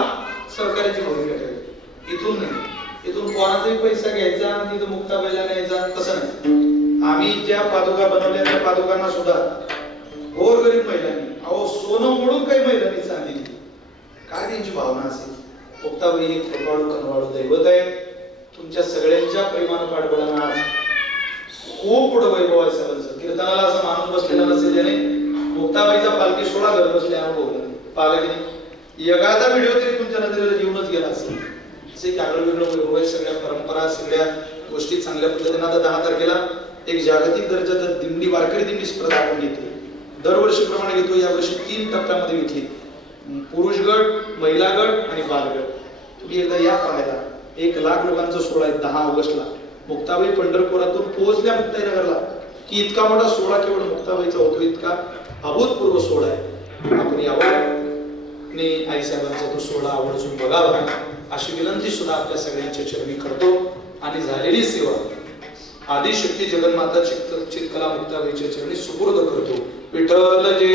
सहकार्याची भूमिका ठेवायची. इथून नाही, इथून कोणाचाही पैसा घ्यायचा आणि तिथं मुक्ताबाईला न्यायचा तसं नाही. आम्ही ज्या पादुका बनवल्या त्या पादुकांना सुद्धा गोरगरीब महिलांनी अहो सोनं मोडून काही महिलांनी चांदी दिली. काय त्यांची भावना असेल. मुक्ताबाई ही कृपाळू कनवाळू दैवत आहे. तुमच्या सगळ्यांच्या प्रेमानं पाठबळानं आज खूप पुढं वैभव आहे. सगळ्यांचं कीर्तनाला असा माणूस बसलेला नसेल ज्याने मुक्ताबाईचा पालखी सोळा घर बसले अनुभवला पालखी एखादा व्हिडिओ तरी तुमच्या नजरेला जीवनच गेला असेल. असे एक आगळं वेगळं वैभव आहे. सगळ्या परंपरा सगळ्या गोष्टी चांगल्या पद्धतीने. आता 10 तारखेला एक जागतिक दर्जाचा दिंडी वारकरी दिंडी स्पर्धा आपण घेतली. दरवर्षीप्रमाणे घेतो. यावर्षी 3 टप्प्यामध्ये घेतली. पुरुष गट, महिला गट आणि बाल गट. तुम्ही एकदा या पाहायला. 1 लाख लोकांचा सोहळा आहे 10 ऑगस्टला. मुक्ताबाई पंढरपुरातून पोहोचल्या मुक्ताईनगरला की इतका मोठा सोहळा केवळ मुक्ताबाईचा होतो. इतका अभूतपूर्व सोहळा आहे. आपण यावर आणि आईसाहेबांचा तो सोहळा आवर्जून बघावा अशी विनंती सुद्धा आपल्या सगळ्यांच्या चरणी करतो. आणि झालेली सेवा आदिशक्ती जगन्माता चित्कला मुक्ताबाईच्या चरणी सुपूर्द करतो. विठ्ठल जय